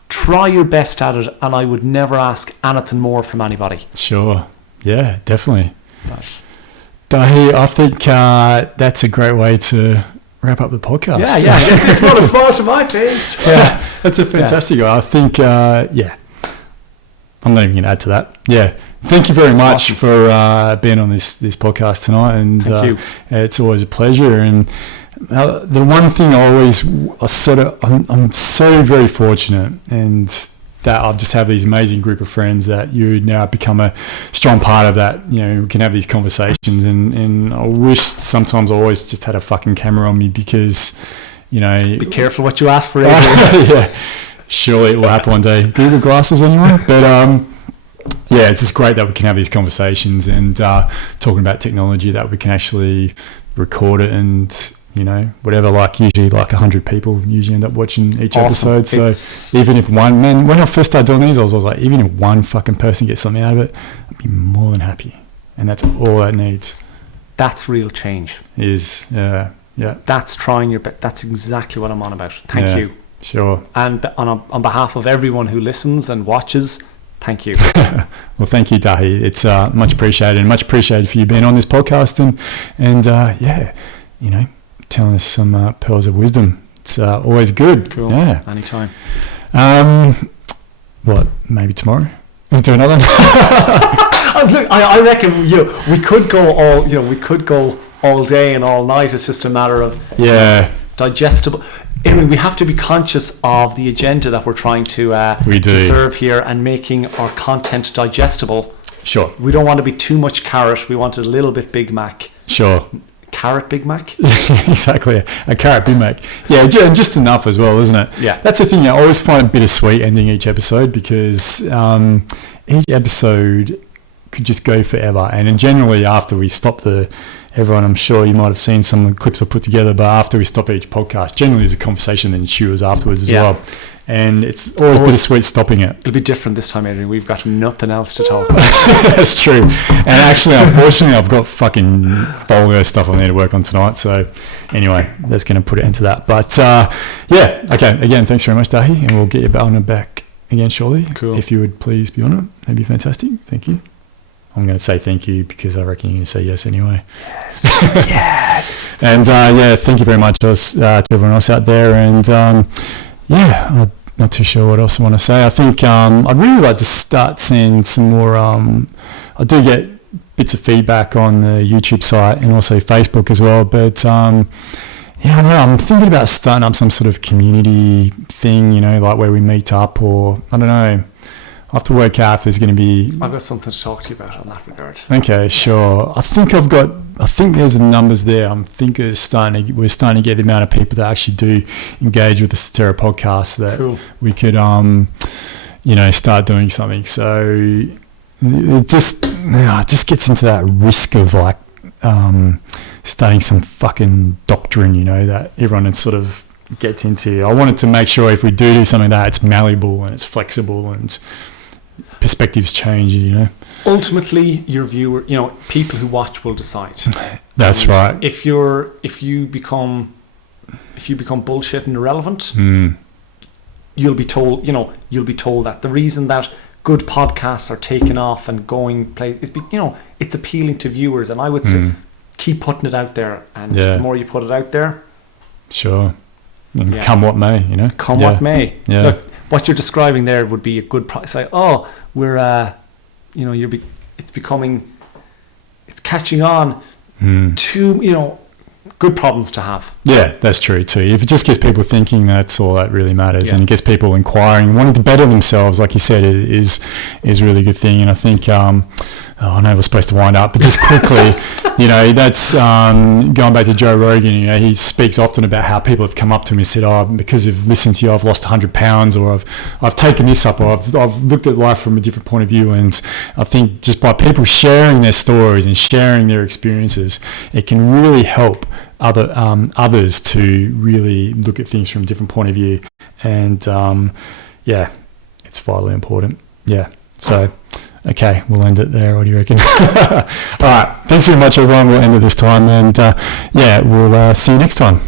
try your best at it. And I would never ask anything more from anybody. Sure. Yeah, definitely. Daithi, I think that's a great way to wrap up the podcast. Yeah. It's put a smile to my face. Yeah, that's a fantastic one. I think, I'm not even going to add to that. Yeah. Thank you very much for being on this podcast tonight. And thank you. It's always a pleasure. And the one thing I'm so very fortunate, and that I just have these amazing group of friends that you now become a strong part of that. We can have these conversations, and I wish sometimes I always just had a fucking camera on me, because, be careful what you ask for. Yeah, surely it will happen one day. Google glasses, anyone? But it's just great that we can have these conversations and talking about technology, that we can actually record it, and whatever, usually 100 people usually end up watching each episode. So even if when I first started doing these, I was like, even if one fucking person gets something out of it, I'd be more than happy. And that's all it needs. That's real change. Yeah. That's trying your best. That's exactly what I'm on about. Thank you. Sure. And on behalf of everyone who listens and watches, thank you. Well, thank you, Daithi. It's much appreciated, and much appreciated for you being on this podcast and telling us some pearls of wisdom. It's always good. Cool. Yeah. Anytime. What? Maybe tomorrow? We'll do another one. I reckon we could go all day and all night. It's just a matter of digestible. Anyway, we have to be conscious of the agenda that we're trying to serve here, and making our content digestible. Sure. We don't want to be too much carrot. We want a little bit Big Mac. Sure. Carrot Big Mac? Exactly. A carrot Big Mac. Yeah, and just enough as well, isn't it? Yeah. That's the thing. I always find it bittersweet ending each episode, because each episode could just go forever. And then generally after we stop everyone, I'm sure you might have seen some of the clips I put together, but after we stop each podcast, generally there's a conversation that ensues afterwards as well. And it's always bittersweet stopping it. It'll be different this time, Adrian. We've got nothing else to talk about. That's true. And actually, unfortunately, I've got fucking Volgo stuff I need to work on tonight. So anyway, that's going to put it into that. But okay. Again, thanks very much, Daithi. And we'll get you on the back again shortly. Cool. If you would please be on it, that'd be fantastic. Thank you. I'm going to say thank you because I reckon you're going to say yes anyway. Yes. Yes. And thank you very much to everyone else out there. And I'm not too sure what else I want to say. I think I'd really like to start seeing some more. I do get bits of feedback on the YouTube site and also Facebook as well. But I don't know. I'm thinking about starting up some sort of community thing, like where we meet up, or I don't know. I have to work out if there's going to be... I've got something to talk to you about on that regard. Okay, sure. I think there's the numbers there. we're starting to get the amount of people that actually do engage with the Statera podcast, that we could, start doing something. So it just gets into that risk of starting some fucking doctrine, that everyone is sort of gets into. I wanted to make sure if we do something like that, it's malleable and it's flexible and perspectives change, Ultimately, your viewer, people who watch will decide. That's right. If you become bullshit and irrelevant, you'll be told that the reason that good podcasts are taking off and going play is it's appealing to viewers, and I would say keep putting it out there, and the more you put it out there, sure. Come what may, Come what may. Yeah. Look, what you're describing there would be a good price. Like, we're, it's catching on to, good problems to have. Yeah, that's true too. If it just gets people thinking, that's all that really matters, Yeah. and it gets people inquiring and wanting to better themselves. Like you said, it is a really good thing. And I think, I know we're supposed to wind up, but just quickly, that's going back to Joe Rogan. He speaks often about how people have come up to him and said, "Oh, because of listening to you, I've lost 100 pounds, or I've taken this up, or I've looked at life from a different point of view." And I think just by people sharing their stories and sharing their experiences, it can really help others to really look at things from a different point of view. And it's vitally important. Yeah. So, okay, we'll end it there. What do you reckon? All right. Thanks very much, everyone. We'll end it this time. And we'll see you next time.